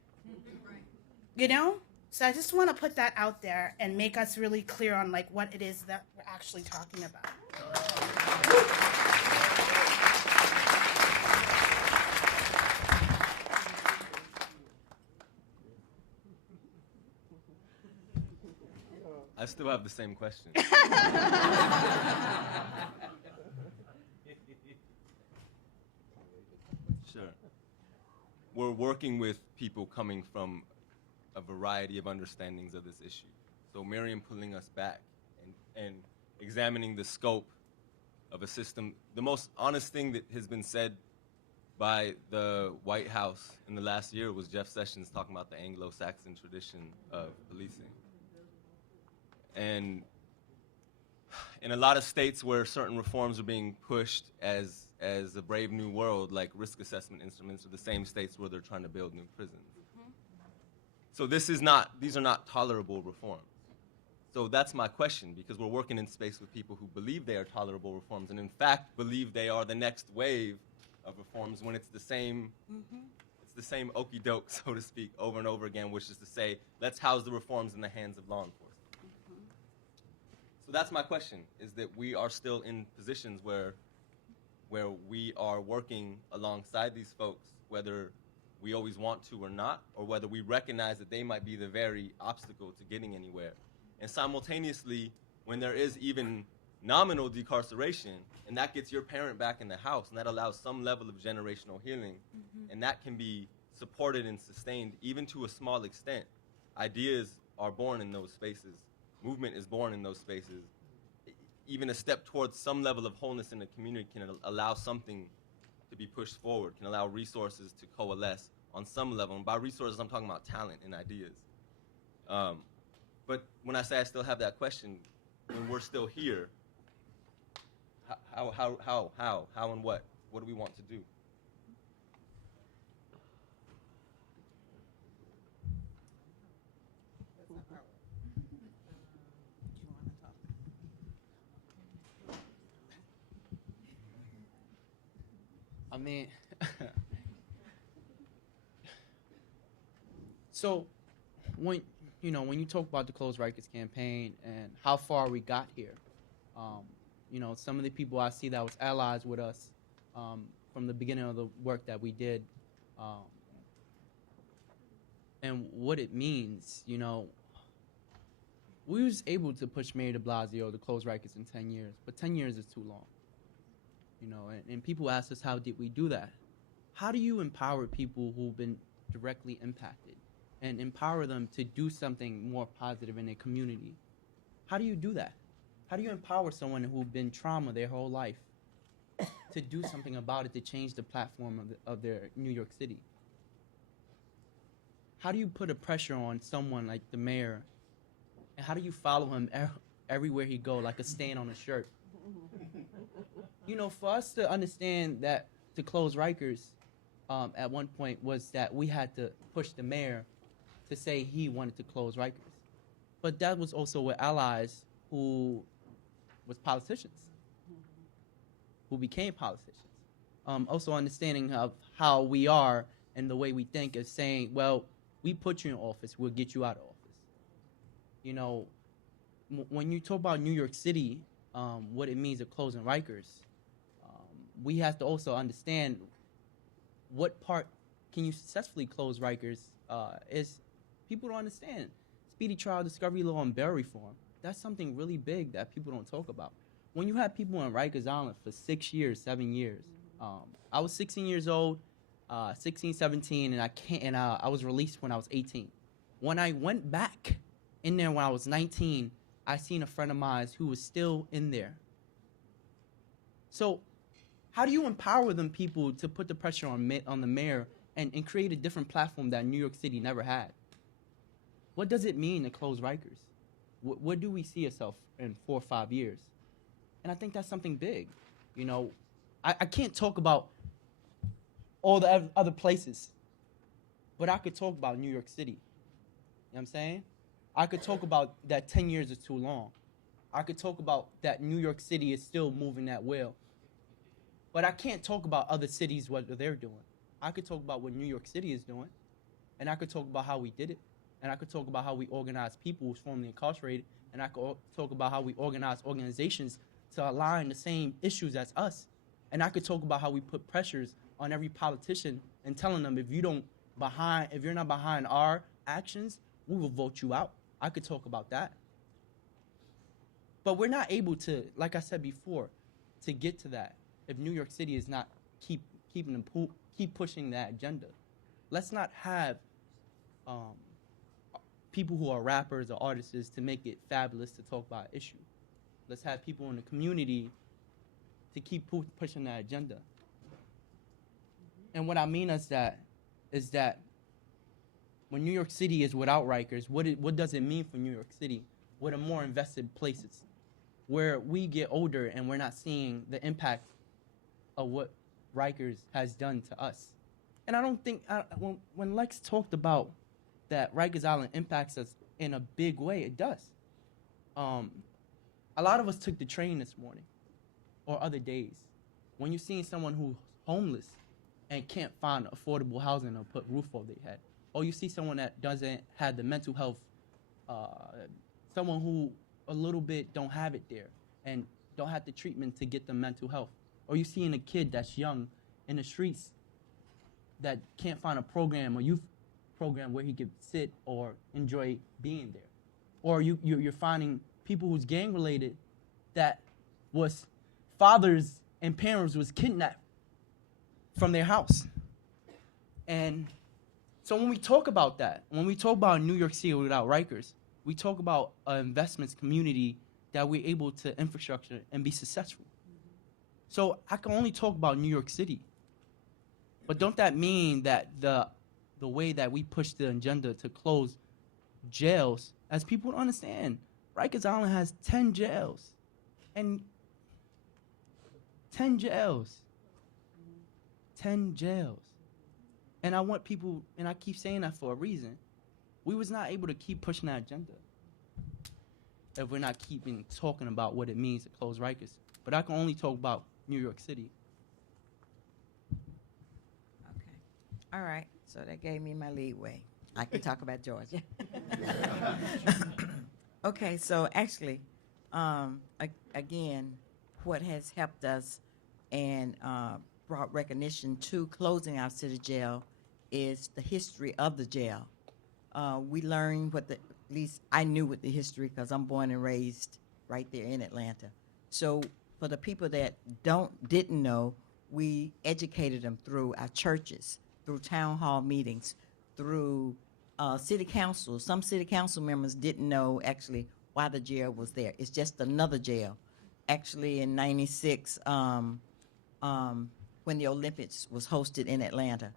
So I just want to put that out there and make us really clear on like what it is that we're actually talking about. I still have the same question. Sure. We're working with people coming from a variety of understandings of this issue. So Miriam pulling us back and examining the scope of a system. The most honest thing that has been said by the White House in the last year was Jeff Sessions talking about the Anglo-Saxon tradition of policing. And in a lot of states where certain reforms are being pushed as a brave new world, like risk assessment instruments, are the same states where they're trying to build new prisons. So these are not tolerable reforms. So that's my question, because we're working in space with people who believe they are tolerable reforms and in fact believe they are the next wave of reforms when it's the same it's the same okey doke, so to speak, over and over again, which is to say, let's house the reforms in the hands of law enforcement. So that's my question, is that we are still in positions where we are working alongside these folks, whether we always want to or not, or whether we recognize that they might be the very obstacle to getting anywhere. And simultaneously, when there is even nominal decarceration, and that gets your parent back in the house, and that allows some level of generational healing, and that can be supported and sustained even to a small extent. Ideas are born in those spaces. Movement is born in those spaces. Even a step towards some level of wholeness in the community can allow something to be pushed forward, can allow resources to coalesce on some level. And by resources, I'm talking about talent and ideas. But when I say I still have that question, when we're still here, how and what? What do we want to do? I mean, so when you talk about the Close Rikers campaign and how far we got here, some of the people I see that was allies with us from the beginning of the work that we did, and what it means, we was able to push Mayor de Blasio to close Rikers in 10 years, but 10 years is too long. And people ask us, how did we do that? How do you empower people who've been directly impacted and empower them to do something more positive in their community? How do you do that? How do you empower someone who's been trauma their whole life to do something about it, to change the platform of their New York City? How do you put a pressure on someone like the mayor, and how do you follow him everywhere he go, like a stain on a shirt? For us to understand that to close Rikers at one point was that we had to push the mayor to say he wanted to close Rikers. But that was also with allies who was politicians, who became politicians. Also understanding of how we are and the way we think is saying, well, we put you in office, we'll get you out of office. When you talk about New York City, what it means of closing Rikers, we have to also understand what part can you successfully close Rikers is people don't understand. Speedy trial, discovery law, and bail reform, that's something really big that people don't talk about. When you have people on Rikers Island for 6 years, 7 years, I was 16 years old, 16, 17, and I was released when I was 18. When I went back in there when I was 19, I seen a friend of mine who was still in there. So how do you empower them people to put the pressure on the mayor and create a different platform that New York City never had? What does it mean to close Rikers? Where do we see ourselves in 4 or 5 years? And I think that's something big. I can't talk about all the other places, but I could talk about New York City. You know what I'm saying? I could talk about that 10 years is too long. I could talk about that New York City is still moving that wheel. But I can't talk about other cities, what they're doing. I could talk about what New York City is doing, and I could talk about how we did it, and I could talk about how we organize people who's formerly incarcerated, and I could talk about how we organize organizations to align the same issues as us. And I could talk about how we put pressures on every politician and telling them if you're not behind our actions, we will vote you out. I could talk about that. But we're not able to, like I said before, to get to that if New York City is not keep pushing that agenda. Let's not have people who are rappers or artists to make it fabulous to talk about an issue. Let's have people in the community to keep pushing that agenda. And what I mean is that when New York City is without Rikers, what does it mean for New York City? What are more invested places where we get older and we're not seeing the impact of what Rikers has done to us? And I don't think, when Lex talked about that Rikers Island impacts us in a big way, it does. A lot of us took the train this morning or other days. When you're seeing someone who's homeless and can't find affordable housing or put roof over their head, or you see someone that doesn't have the mental health, someone who a little bit don't have it there and don't have the treatment to get the mental health, or you seeing a kid that's young in the streets that can't find a program or youth program where he could sit or enjoy being there, or you're finding people who's gang related that was fathers and parents was kidnapped from their house. And so when we talk about that, when we talk about New York City without Rikers, we talk about an investments community that we're able to infrastructure and be successful. So I can only talk about New York City, But don't that mean that the way that we push the agenda to close jails, as people don't understand, Rikers Island has 10 jails. And 10 jails. 10 jails. And I want people, and I keep saying that for a reason, we was not able to keep pushing that agenda if we're not keeping talking about what it means to close Rikers. But I can only talk about New York City. Okay. All right. So that gave me my leeway. I can talk about Georgia. Okay. So actually, again, what has helped us and brought recognition to closing our city jail is the history of the jail. We learned at least I knew what the history, because I'm born and raised right there in Atlanta. So for the people that didn't know, we educated them through our churches, through town hall meetings, through city council. Some city council members didn't know actually why the jail was there. It's just another jail. Actually, in '96, when the Olympics was hosted in Atlanta,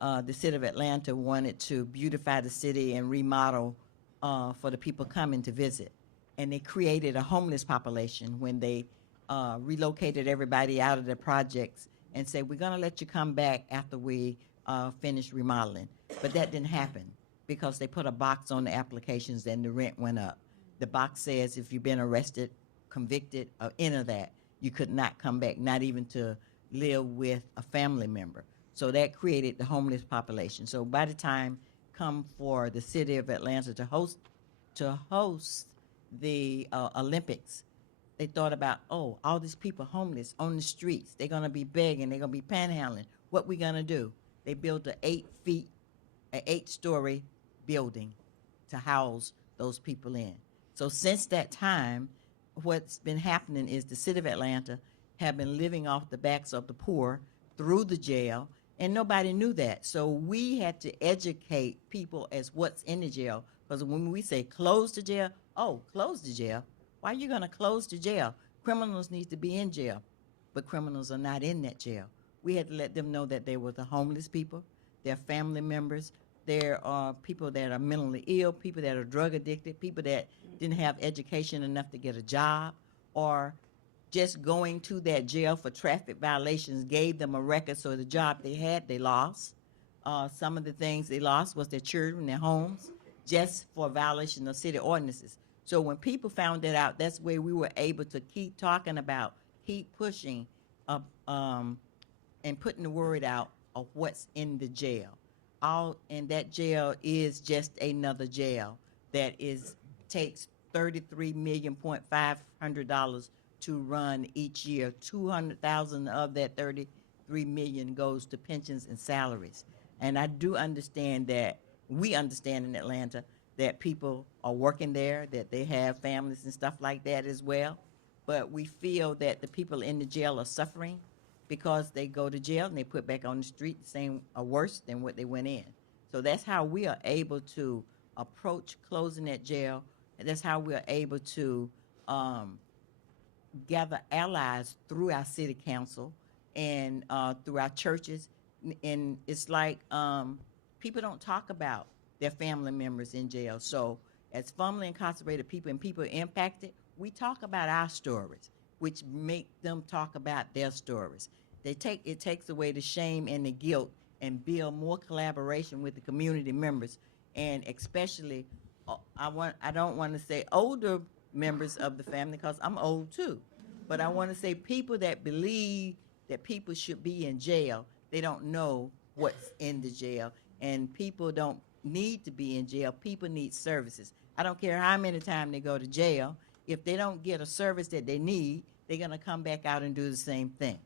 the city of Atlanta wanted to beautify the city and remodel for the people coming to visit. And they created a homeless population when they relocated everybody out of the projects and said, we're going to let you come back after we finish remodeling. But that didn't happen because they put a box on the applications and the rent went up. The box says if you've been arrested, convicted, or any of that, you could not come back, not even to live with a family member. So that created the homeless population. So by the time come for the city of Atlanta to host the Olympics, they thought about, oh, all these people homeless on the streets. They're going to be begging. They're going to be panhandling. What we going to do? They built an 8-story building to house those people in. So since that time, what's been happening is the city of Atlanta have been living off the backs of the poor through the jail, and nobody knew that. So we had to educate people as what's in the jail, because when we say close the jail, oh, close the jail. Why are you going to close the jail? Criminals need to be in jail, but criminals are not in that jail. We had to let them know that they were the homeless people, their family members. There are people that are mentally ill, people that are drug addicted, people that didn't have education enough to get a job, or just going to that jail for traffic violations gave them a record, so the job they had, they lost. Some of the things they lost was their children, their homes, just for violation of city ordinances. So when people found that out, that's where we were able to keep talking about, keep pushing, and putting the word out of what's in the jail. And that jail is just another jail that takes $33,500,000 to run each year. 200,000 of that 33 million goes to pensions and salaries. And I do understand that we understand in Atlanta that people are working there, that they have families and stuff like that as well. But we feel that the people in the jail are suffering because they go to jail and they put back on the street the same or worse than what they went in. So that's how we are able to approach closing that jail. And that's how we are able to gather allies through our city council and through our churches. And it's like people don't talk about their family members in jail. So as formerly incarcerated people and people impacted, we talk about our stories, which make them talk about their stories. It takes away the shame and the guilt and build more collaboration with the community members, and especially, I don't want to say older members of the family because I'm old too, but I want to say people that believe that people should be in jail. They don't know what's in the jail, and people don't need to be in jail. People need services. I don't care how many times they go to jail. If they don't get a service that they need, they're going to come back out and do the same thing.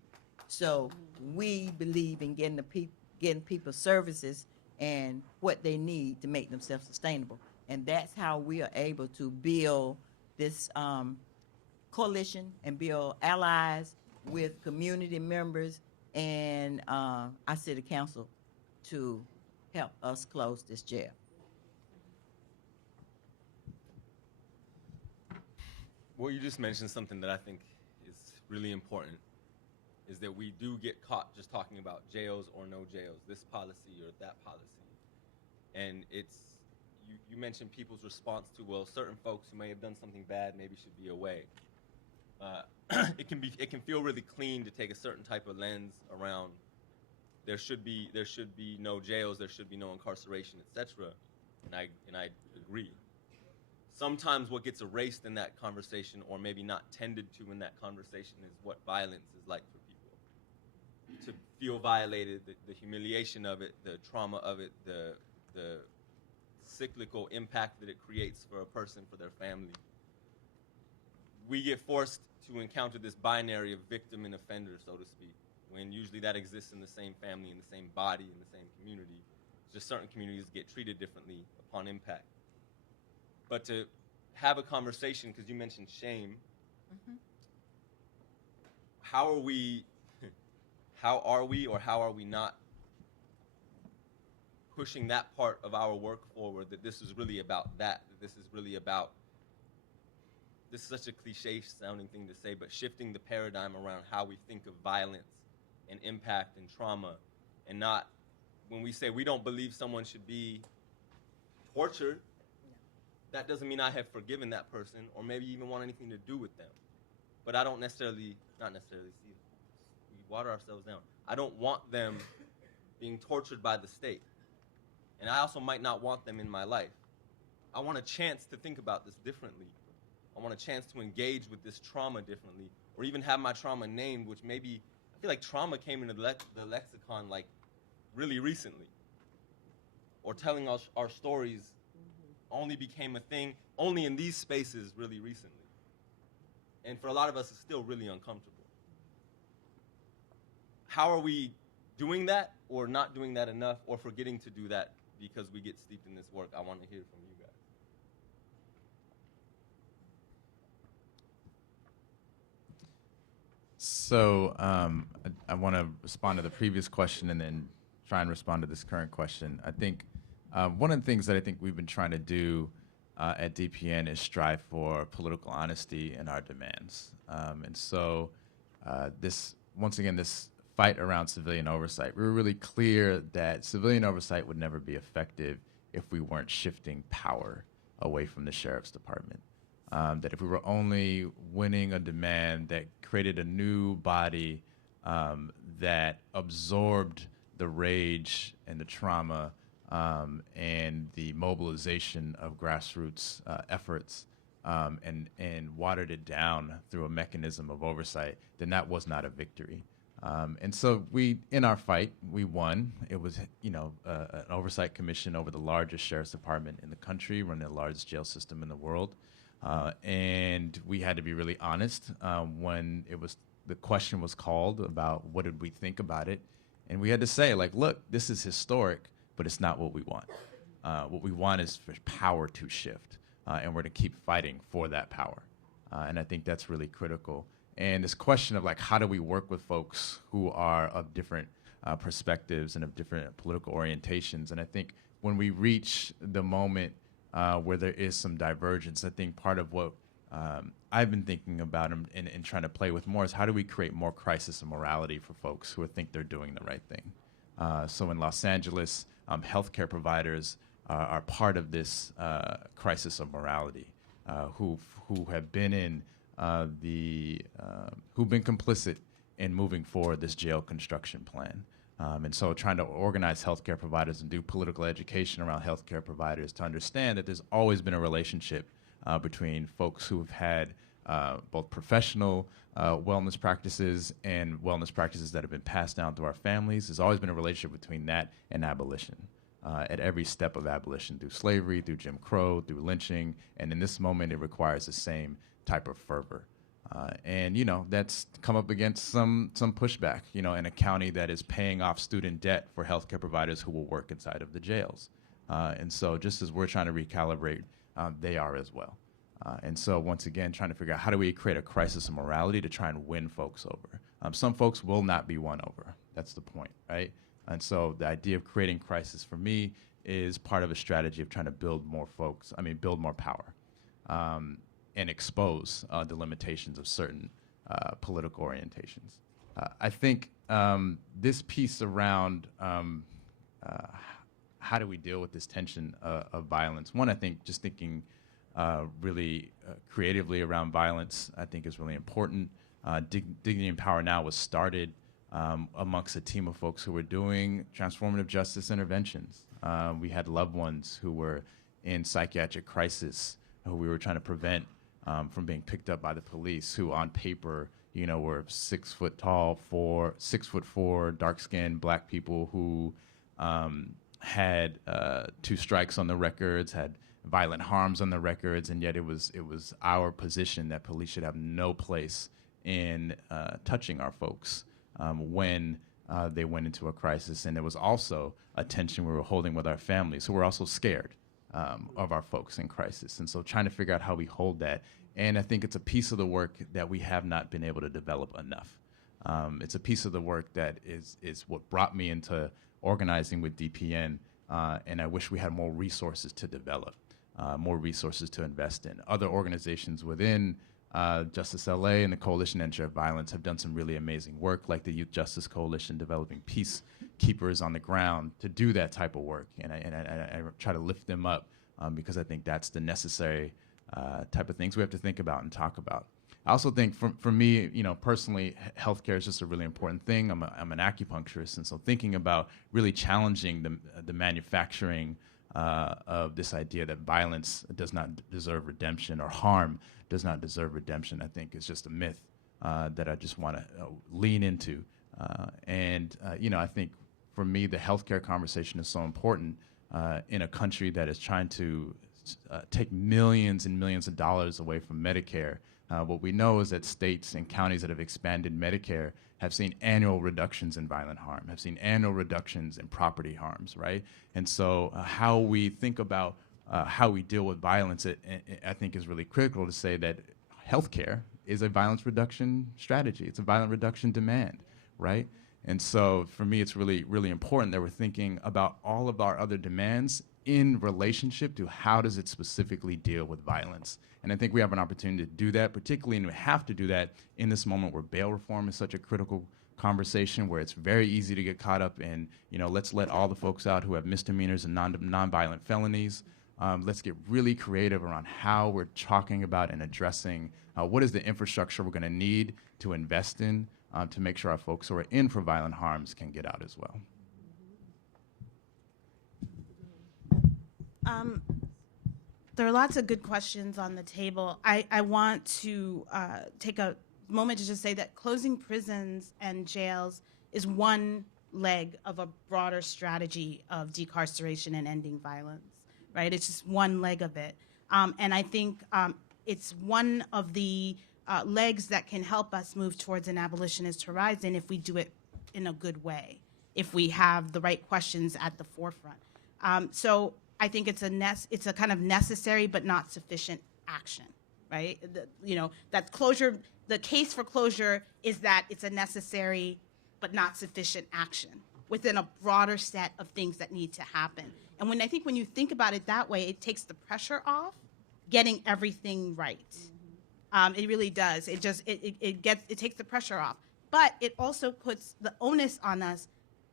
So we believe in getting people services and what they need to make themselves sustainable. And that's how we are able to build this coalition and build allies with community members and our city council to help us close this jail. Well, you just mentioned something that I think is really important, is that we do get caught just talking about jails or no jails, this policy or that policy. And it's, you mentioned people's response to, well, certain folks who may have done something bad maybe should be away. It can feel really clean to take a certain type of lens around there should be no jails, there should be no incarceration, etc. And I agree. Sometimes what gets erased in that conversation, or maybe not tended to in that conversation, is what violence is like for people. To feel violated, the humiliation of it, the trauma of it, the cyclical impact that it creates for a person, for their family. We get forced to encounter this binary of victim and offender, so to speak, when usually that exists in the same family, in the same body, in the same community. Just certain communities get treated differently upon impact. But to have a conversation, because you mentioned shame, how are we or how are we not pushing that part of our work forward, that this is really about that this is really about, this is such a cliche sounding thing to say, but shifting the paradigm around how we think of violence and impact and trauma, and not, when we say we don't believe someone should be tortured, that doesn't mean I have forgiven that person or maybe even want anything to do with them. But I don't not necessarily see, we water ourselves down. I don't want them being tortured by the state. And I also might not want them in my life. I want a chance to think about this differently. I want a chance to engage with this trauma differently, or even have my trauma named, which maybe, I feel like trauma came into the lexicon like really recently. Or telling our stories only became a thing only in these spaces really recently. And for a lot of us, it's still really uncomfortable. How are we doing that, or not doing that enough, or forgetting to do that because we get steeped in this work? I want to hear from you guys. So I want to respond to the previous question and then try and respond to this current question. I think one of the things that I think we've been trying to do at DPN is strive for political honesty in our demands. And so this fight around civilian oversight, we were really clear that civilian oversight would never be effective if we weren't shifting power away from the sheriff's department. That if we were only winning a demand that created a new body that absorbed the rage and the trauma and the mobilization of grassroots efforts and watered it down through a mechanism of oversight, then that was not a victory. And so in our fight, we won. It was, an oversight commission over the largest sheriff's department in the country, running the largest jail system in the world. And we had to be really honest when the question was called about what did we think about it. And we had to say, look, this is historic, but it's not what we want. What we want is for power to shift, and we're going to keep fighting for that power. And I think that's really critical. And this question of how do we work with folks who are of different perspectives and of different political orientations. And I think when we reach the moment where there is some divergence, I think part of what I've been thinking about and trying to play with more is how do we create more crisis of morality for folks who think they're doing the right thing. So in Los Angeles, healthcare providers are part of this crisis of morality, who have been who've been complicit in moving forward this jail construction plan. And so trying to organize healthcare providers and do political education around healthcare providers to understand that there's always been a relationship between folks who've had both professional wellness practices and wellness practices that have been passed down through our families. There's always been a relationship between that and abolition. At every step of abolition, through slavery, through Jim Crow, through lynching, and in this moment it requires the same type of fervor. And that's come up against some pushback, in a county that is paying off student debt for healthcare providers who will work inside of the jails. And so just as we're trying to recalibrate, they are as well. And so once again, trying to figure out how do we create a crisis of morality to try and win folks over. Some folks will not be won over. That's the point, right? And so the idea of creating crisis for me is part of a strategy of trying to build more power. And expose the limitations of certain political orientations. I think this piece around how do we deal with this tension of violence? One, I think just thinking really creatively around violence, I think is really important. Dignity and Power Now was started amongst a team of folks who were doing transformative justice interventions. We had loved ones who were in psychiatric crisis, who we were trying to prevent from being picked up by the police, who on paper, were 6 foot tall, 6'4", dark-skinned black people who had 2 strikes on the records, had violent harms on the records, and yet it was our position that police should have no place in touching our folks when they went into a crisis. And there was also a tension we were holding with our families, who were also scared of our folks in crisis. And so trying to figure out how we hold that. And I think it's a piece of the work that we have not been able to develop enough. It's a piece of the work that is what brought me into organizing with DPN, and I wish we had more resources to develop, more resources to invest in. Other organizations within Justice LA and the Coalition to End Violence have done some really amazing work, like the Youth Justice Coalition, developing peacekeepers on the ground to do that type of work. And I try to lift them up because I think that's the necessary type of things we have to think about and talk about. I also think for me, personally, healthcare is just a really important thing. I'm an acupuncturist, and so thinking about really challenging the manufacturing of this idea that violence does not deserve redemption, or harm does not deserve redemption, I think is just a myth that I just want to lean into. I think for me, the healthcare conversation is so important in a country that is trying to take millions and millions of dollars away from Medicare. What we know is that states and counties that have expanded Medicare have seen annual reductions in violent harm, have seen annual reductions in property harms, right? And so how we think about how we deal with violence, I think is really critical to say that healthcare is a violence reduction strategy. It's a violent reduction demand, right? And so for me, it's really, really important that we're thinking about all of our other demands in relationship to how does it specifically deal with violence. And I think we have an opportunity to do that, particularly, and we have to do that in this moment where bail reform is such a critical conversation, where it's very easy to get caught up in, let's let all the folks out who have misdemeanors and nonviolent felonies. Let's get really creative around how we're talking about and addressing what is the infrastructure we're going to need to invest in to make sure our folks who are in for violent harms can get out as well. There are lots of good questions on the table. I want to take a moment to just say that closing prisons and jails is one leg of a broader strategy of decarceration and ending violence, right? It's just one leg of it. And I think it's one of the legs that can help us move towards an abolitionist horizon if we do it in a good way, if we have the right questions at the forefront. So I think it's a kind of necessary but not sufficient action, right? That closure, the case for closure is that it's a necessary but not sufficient action within a broader set of things that need to happen. And when you think about it that way, it takes the pressure off getting everything right. It really does. It takes the pressure off. But it also puts the onus on us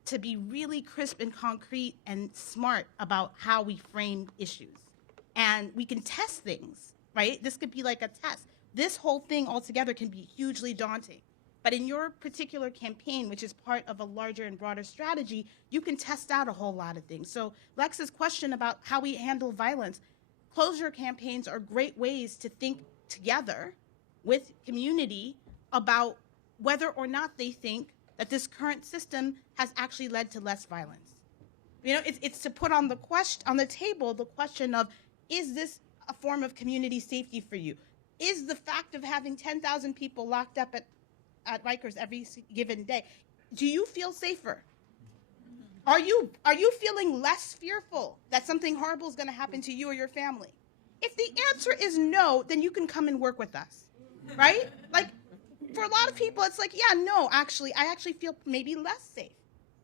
to be really crisp and concrete and smart about how we frame issues. And we can test things, right? This could be like a test. This whole thing altogether can be hugely daunting. But in your particular campaign, which is part of a larger and broader strategy, you can test out a whole lot of things. So Lex's question about how we handle violence, closure campaigns are great ways to think together with community about whether or not they think that this current system has actually led to less violence. It's to put on the table the question of, is this a form of community safety for you? Is the fact of having 10,000 people locked up at Rikers every given day, do you feel safer? Are you feeling less fearful that something horrible is going to happen to you or your family? If the answer is no, then you can come and work with us, right? Like, for a lot of people, it's like, yeah, no, actually, I actually feel maybe less safe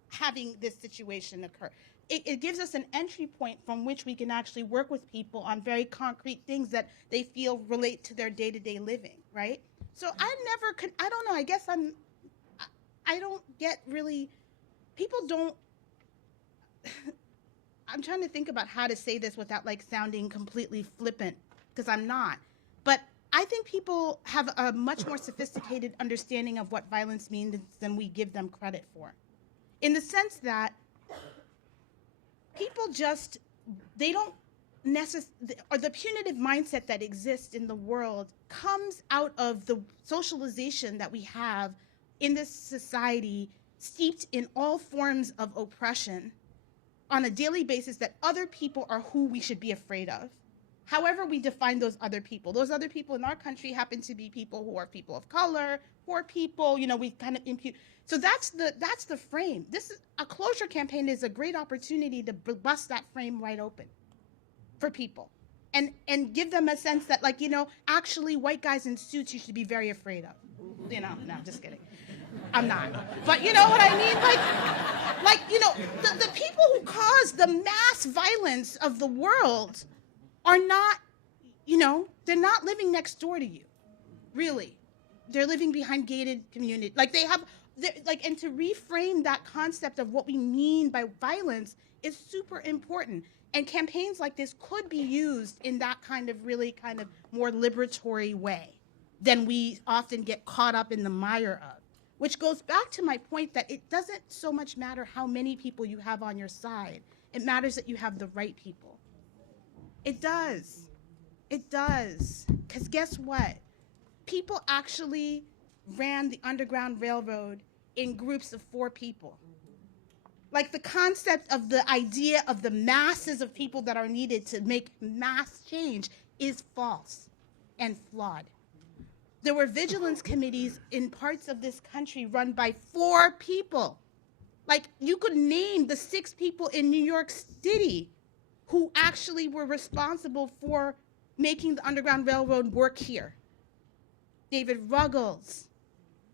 having this situation occur. It gives us an entry point from which we can actually work with people on very concrete things that they feel relate to their day-to-day living, right? So I don't know, I guess I don't get really, people don't, I'm trying to think about how to say this without like sounding completely flippant, because I'm not. But I think people have a much more sophisticated understanding of what violence means than we give them credit for. In the sense that people just, they don't necessarily, or the punitive mindset that exists in the world comes out of the socialization that we have in this society, steeped in all forms of oppression on a daily basis, that other people are who we should be afraid of. However we define those other people in our country happen to be people who are people of color, poor people, you know, we kind of impute. So that's the frame. A closure campaign is a great opportunity to bust that frame right open for people and give them a sense that, like, you know, actually white guys in suits you should be very afraid of. You know, no, just kidding. I'm not. But you know what I mean? Like you know, the people who cause the mass violence of the world are not, you know, they're not living next door to you, really. They're living behind gated community. Like and to reframe that concept of what we mean by violence is super important. And campaigns like this could be used in that kind of really kind of more liberatory way than we often get caught up in the mire of. Which goes back to my point that it doesn't so much matter how many people you have on your side. It matters that you have the right people. It does. It does. Because guess what? People actually ran the Underground Railroad in groups of 4 people. Like the concept of the idea of the masses of people that are needed to make mass change is false and flawed. There were vigilance committees in parts of this country run by 4 people. Like, you could name the 6 people in New York City who actually were responsible for making the Underground Railroad work here. David Ruggles,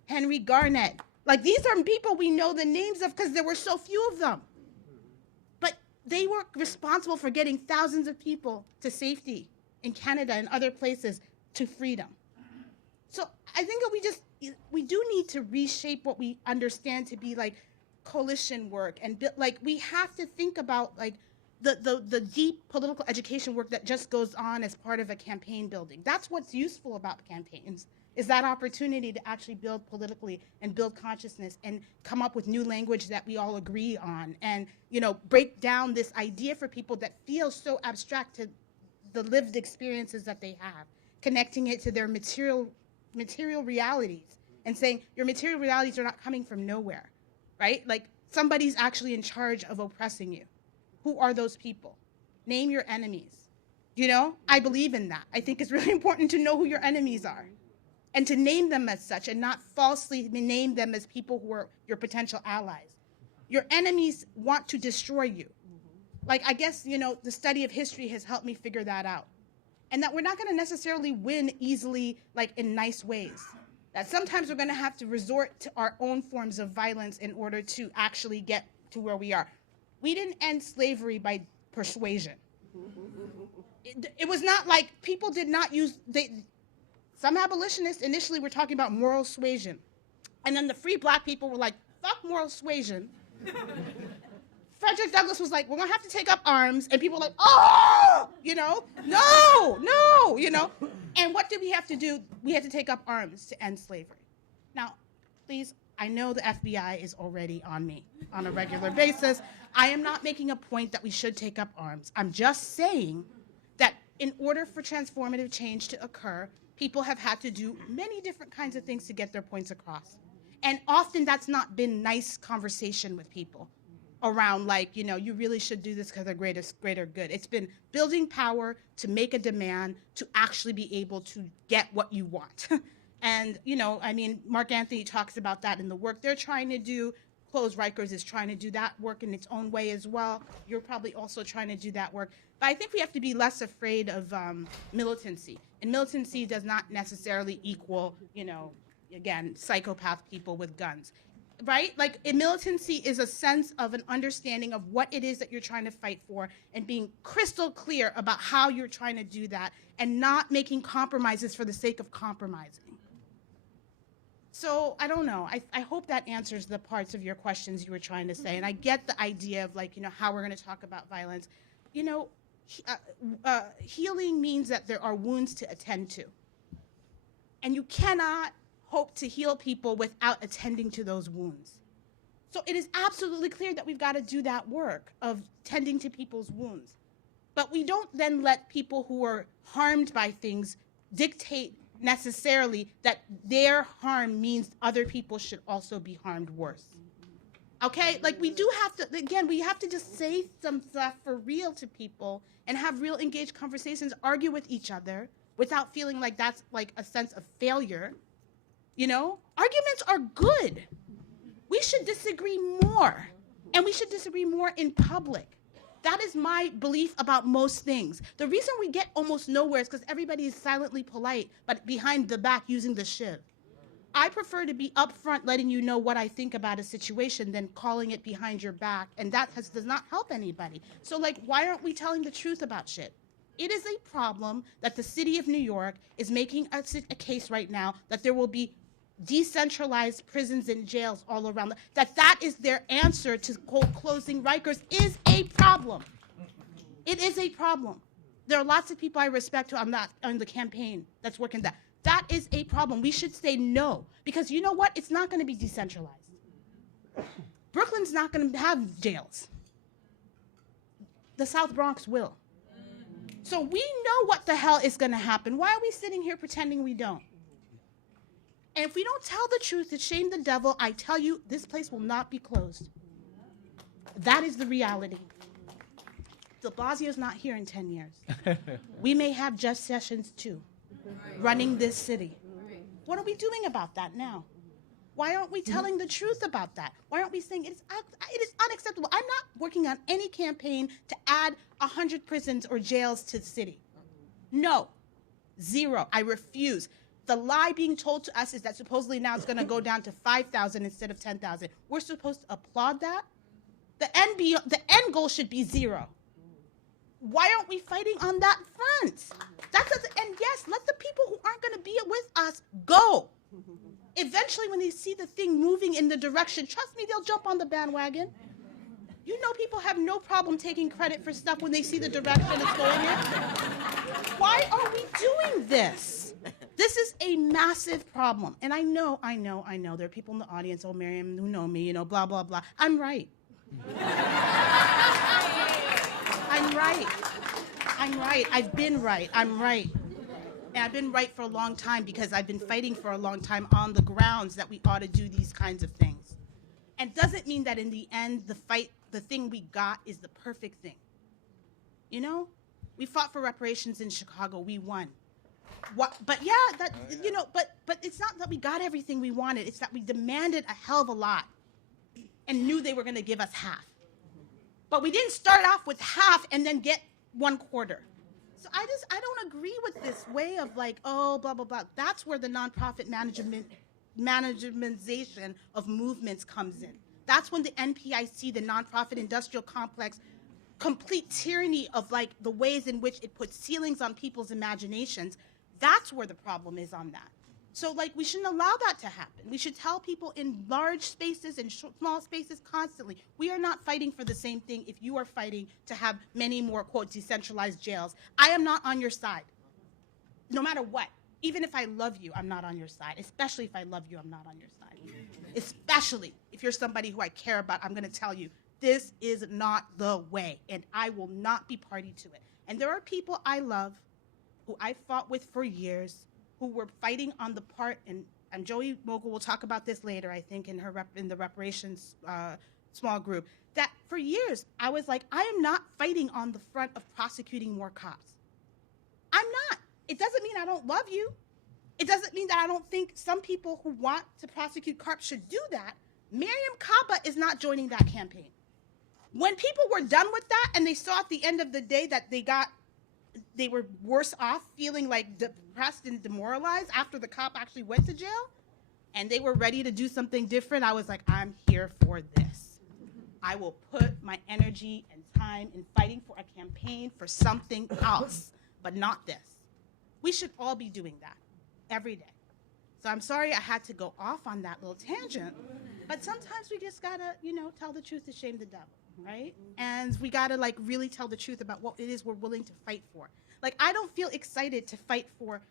Henry Garnett. Like, these are people we know the names of because there were so few of them. But they were responsible for getting thousands of people to safety in Canada and other places, to freedom. So I think that we do need to reshape what we understand to be like coalition work, and like we have to think about like the deep political education work that just goes on as part of a campaign building. That's what's useful about campaigns, is that opportunity to actually build politically and build consciousness and come up with new language that we all agree on, and, you know, break down this idea for people that feels so abstract to the lived experiences that they have, connecting it to their material realities and saying your material realities are not coming from nowhere, right? Like, somebody's actually in charge of oppressing you. Who are those people? Name your enemies. You know, I believe in that. I think it's really important to know who your enemies are and to name them as such, and not falsely name them as people who are your potential allies. Your enemies want to destroy you. Like, I guess, you know, the study of history has helped me figure that out. And that we're not going to necessarily win easily, like in nice ways. That sometimes we're going to have to resort to our own forms of violence in order to actually get to where we are. We didn't end slavery by persuasion. It was not like people did not use, some abolitionists initially were talking about moral suasion. And then the free black people were like, fuck moral suasion. Frederick Douglass was like, we're going to have to take up arms. And people were like, oh, you know, no, you know. And what did we have to do? We had to take up arms to end slavery. Now, please, I know the FBI is already on me on a regular basis. I am not making a point that we should take up arms. I'm just saying that in order for transformative change to occur, people have had to do many different kinds of things to get their points across. And often that's not been nice conversation with people around, like, you know, you really should do this because of greater good. It's been building power to make a demand to actually be able to get what you want. And, you know, I mean, Mark Anthony talks about that in the work they're trying to do. Close Rikers is trying to do that work in its own way as well. You're probably also trying to do that work. But I think we have to be less afraid of militancy. And militancy does not necessarily equal, you know, again, psychopath people with guns. Right? Like, militancy is a sense of an understanding of what it is that you're trying to fight for and being crystal clear about how you're trying to do that and not making compromises for the sake of compromising. So I don't know. I hope that answers the parts of your questions you were trying to say. And I get the idea of like, how we're going to talk about violence. Healing means that there are wounds to attend to. And you cannot hope to heal people without attending to those wounds. So it is absolutely clear that we've got to do that work of tending to people's wounds. But we don't then let people who are harmed by things dictate necessarily that their harm means other people should also be harmed worse. Okay? Like, we do have to, again, we have to just say some stuff for real to people and have real engaged conversations, argue with each other without feeling like that's like a sense of failure. Arguments are good. We should disagree more, and we should disagree more in public. That is my belief about most things. The reason we get almost nowhere is because everybody is silently polite, but behind the back using the shiv. I prefer to be upfront letting you know what I think about a situation than calling it behind your back, and that does not help anybody. So, like, why aren't we telling the truth about shit? It is a problem that the city of New York is making a case right now that there will be decentralized prisons and jails all around. That is their answer to closing Rikers is a problem. It is a problem. There are lots of people I respect who I'm not on the campaign that's working that. That is a problem. We should say no, because you know what? It's not going to be decentralized. Brooklyn's not going to have jails. The South Bronx will. So we know what the hell is going to happen. Why are we sitting here pretending we don't? And if we don't tell the truth to shame the devil, I tell you, this place will not be closed. That is the reality. De Blasio's not here in 10 years. We may have Jeff Sessions too, running this city. What are we doing about that now? Why aren't we telling the truth about that? Why aren't we saying it is unacceptable? I'm not working on any campaign to add 100 prisons or jails to the city. No, 0. I refuse. The lie being told to us is that supposedly now it's going to go down to 5,000 instead of 10,000. We're supposed to applaud that? The end goal should be 0. Why aren't we fighting on that front? And yes, let the people who aren't going to be with us go. Eventually, when they see the thing moving in the direction, trust me, they'll jump on the bandwagon. You know, people have no problem taking credit for stuff when they see the direction it's going in. Why are we doing this? This is a massive problem. And I know, there are people in the audience, oh, Miriam, who know me, blah, blah, blah. I'm right. I'm right. I've been right. I'm right. And I've been right for a long time because I've been fighting for a long time on the grounds that we ought to do these kinds of things. And doesn't mean that in the end, the thing we got is the perfect thing. We fought for reparations in Chicago. We won. But it's not that we got everything we wanted. It's that we demanded a hell of a lot and knew they were going to give us half. But we didn't start off with half and then get 1/4. So I don't agree with this way of like, oh, blah, blah, blah. That's where the nonprofit managementization of movements comes in. That's when the NPIC, the nonprofit industrial complex, complete tyranny of like the ways in which it puts ceilings on people's imaginations. That's where the problem is on that. So like we shouldn't allow that to happen. We should tell people in large spaces and small spaces constantly, we are not fighting for the same thing if you are fighting to have many more, quote, decentralized jails. I am not on your side, no matter what. Even if I love you, I'm not on your side. Especially if I love you, I'm not on your side. Especially if you're somebody who I care about, I'm going to tell you, this is not the way, and I will not be party to it. And there are people I love who I fought with for years who were fighting on the part, and Joey Mogul will talk about this later, I think, in the reparations small group, that for years I was like, I am not fighting on the front of prosecuting more cops. I'm not. It doesn't mean I don't love you. It doesn't mean that I don't think some people who want to prosecute cops should do that. Miriam Kaba is not joining that campaign. When people were done with that and they saw at the end of the day that they were worse off, feeling like depressed and demoralized after the cop actually went to jail, and they were ready to do something different, I was like, I'm here for this. I will put my energy and time in fighting for a campaign for something else, but not this. We should all be doing that every day. So I'm sorry I had to go off on that little tangent, but sometimes we just gotta, tell the truth to shame the devil, right? And we gotta like really tell the truth about what it is we're willing to fight for. Like, I don't feel excited to fight for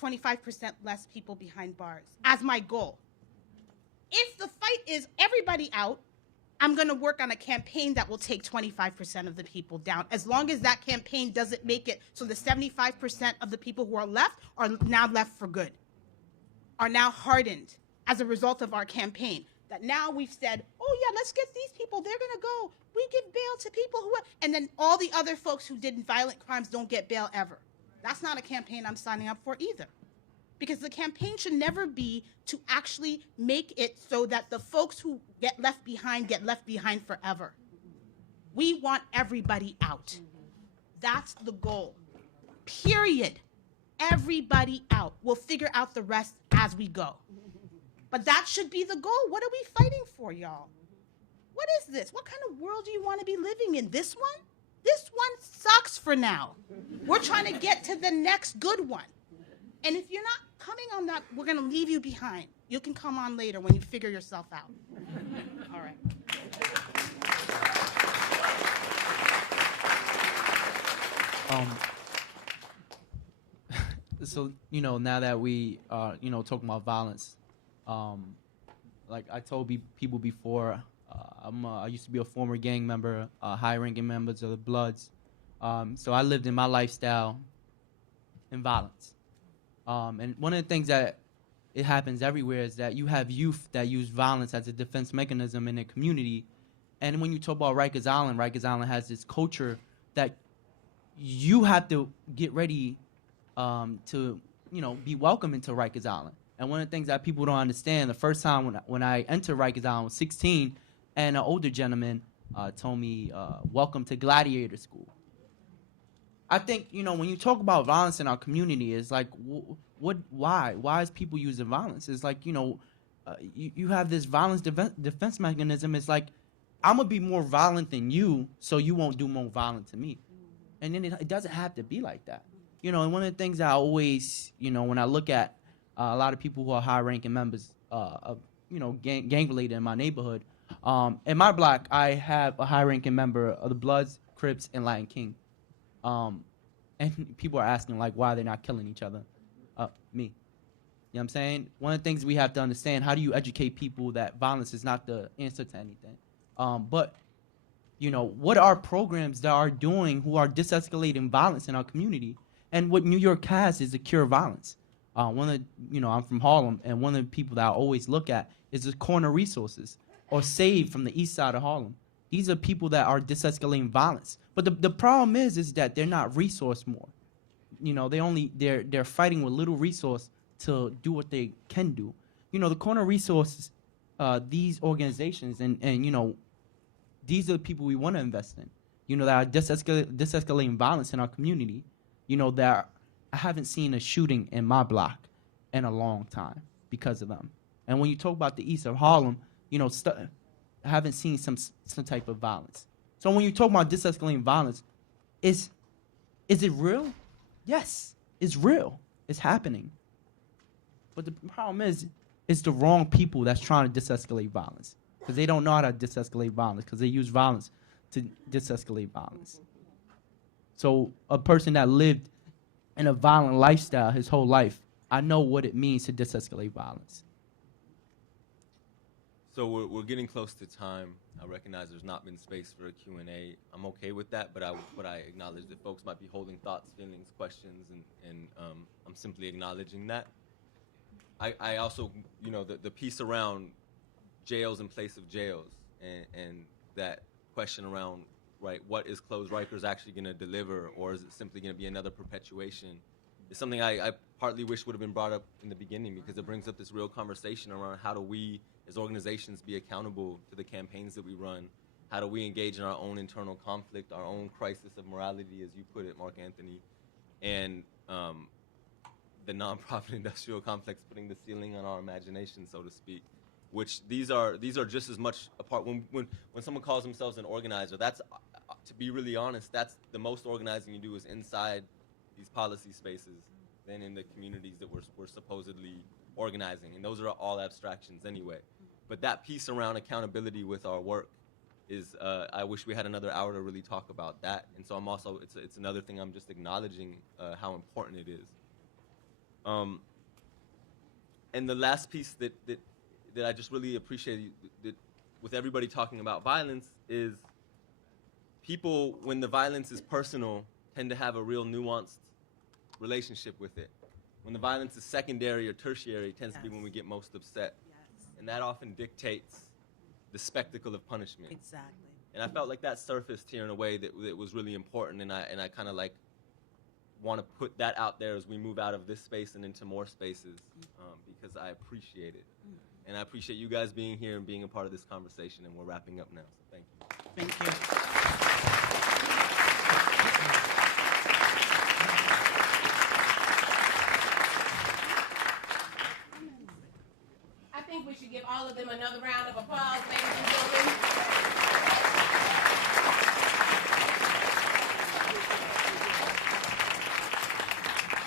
25% less people behind bars as my goal. If the fight is everybody out, I'm going to work on a campaign that will take 25% of the people down, as long as that campaign doesn't make it so the 75% of the people who are left are now left for good, are now hardened as a result of our campaign. That now we've said, oh yeah, let's get these people, they're going to go. We give bail to people who are, and then all the other folks who did violent crimes don't get bail ever. That's not a campaign I'm signing up for either. Because the campaign should never be to actually make it so that the folks who get left behind forever. We want everybody out. That's the goal. Period. Everybody out. We'll figure out the rest as we go. But that should be the goal. What are we fighting for, y'all? What is this? What kind of world do you want to be living in? This one? This one sucks for now. We're trying to get to the next good one. And if you're not coming on that, we're going to leave you behind. You can come on later when you figure yourself out. All right. So, now that we are, talking about violence, like I told people before, I used to be a former gang member, high-ranking members of the Bloods. So I lived in my lifestyle in violence. And one of the things that it happens everywhere is that you have youth that use violence as a defense mechanism in their community. And when you talk about Rikers Island has this culture that you have to get ready to, be welcome into Rikers Island. And one of the things that people don't understand, the first time when I entered Rikers Island, I was 16, and an older gentleman told me, welcome to Gladiator School. I think, when you talk about violence in our community, it's like, why? Why is people using violence? It's like, you have this violence defense mechanism. It's like, I'm going to be more violent than you, so you won't do more violence to me. And then it doesn't have to be like that. And one of the things that I always, when I look at a lot of people who are high-ranking members of, gang-related in my neighborhood, in my block, I have a high-ranking member of the Bloods, Crips, and Lion King. And people are asking, like, why they're not killing each other. Me. You know what I'm saying? One of the things we have to understand, how do you educate people that violence is not the answer to anything? But, what are programs that are doing who are de-escalating violence in our community? And what New York has is a cure violence. I'm from Harlem, and one of the people that I always look at is the corner resources, or SAVE from the east side of Harlem. These are people that are de-escalating violence. But the problem is that they're not resourced more. They're fighting with little resource to do what they can do. The corner resources, these organizations, and these are the people we want to invest in. That are de-escalating violence in our community. That I haven't seen a shooting in my block in a long time because of them. And when you talk about the east of Harlem, I haven't seen some type of violence. So when you talk about de-escalating violence, is it real? Yes, it's real. It's happening. But the problem is, it's the wrong people that's trying to de-escalate violence, because they don't know how to de-escalate violence, because they use violence to de-escalate violence. So a person that lived in a violent lifestyle his whole life, I know what it means to de-escalate violence. So we're getting close to time. I recognize there's not been space for a Q&A. I'm okay with that, but I acknowledge that folks might be holding thoughts, feelings, questions, and I'm simply acknowledging that. I also, the piece around jails in place of jails, and that question around, right, what is closed Rikers actually going to deliver, or is it simply going to be another perpetuation, is something I partly wish would have been brought up in the beginning, because it brings up this real conversation around how do we as organizations be accountable to the campaigns that we run? How do we engage in our own internal conflict, our own crisis of morality, as you put it, Mark Anthony, and the nonprofit industrial complex putting the ceiling on our imagination, so to speak, which these are just as much a part. When someone calls themselves an organizer, that's, to be really honest, that's the most organizing you do is inside these policy spaces. than in the communities that we're supposedly organizing. And those are all abstractions anyway. But that piece around accountability with our work is, I wish we had another hour to really talk about that. And so I'm also, it's another thing I'm just acknowledging how important it is. And the last piece that I just really appreciate that with everybody talking about violence is people, when the violence is personal, tend to have a real nuanced relationship with it. When the violence is secondary or tertiary, it tends to be when we get most upset. And that often dictates the spectacle of punishment. Exactly. And I felt like that surfaced here in a way that was really important, and I kind of like want to put that out there as we move out of this space and into more spaces, because I appreciate it. And I appreciate you guys being here and being a part of this conversation, and we're wrapping up now, so thank you. Thank you. I think we should give all of them another round of applause, ladies and gentlemen.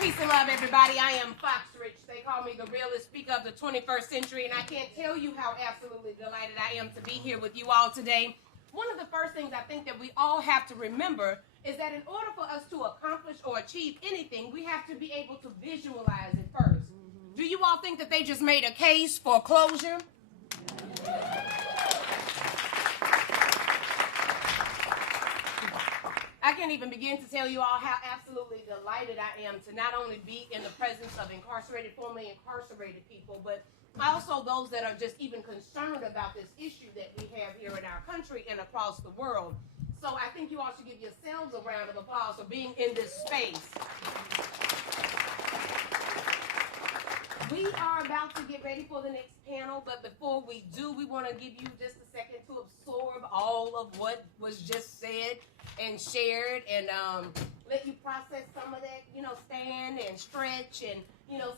Peace and love, everybody. I am Fox Rich. They call me the realest speaker of the 21st century, and I can't tell you how absolutely delighted I am to be here with you all today. One of the first things I think that we all have to remember is that in order for us to accomplish or achieve anything, we have to be able to visualize it first. Do you all think that they just made a case for closure? I can't even begin to tell you all how absolutely delighted I am to not only be in the presence of formerly incarcerated people, but also those that are just even concerned about this issue that we have here in our country and across the world. So I think you all should give yourselves a round of applause for being in this space. We are about to get ready for the next panel, but before we do, we want to give you just a second to absorb all of what was just said and shared, and let you process some of that, stand and stretch and,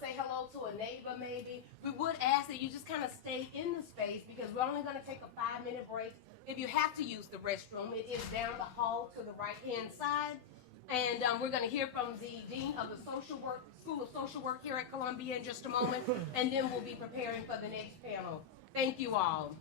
say hello to a neighbor maybe. We would ask that you just kind of stay in the space because we're only going to take a 5-minute break. If you have to use the restroom, it is down the hall to the right-hand side. And we're going to hear from the Dean of the School of Social Work here at Columbia in just a moment, and then we'll be preparing for the next panel. Thank you all.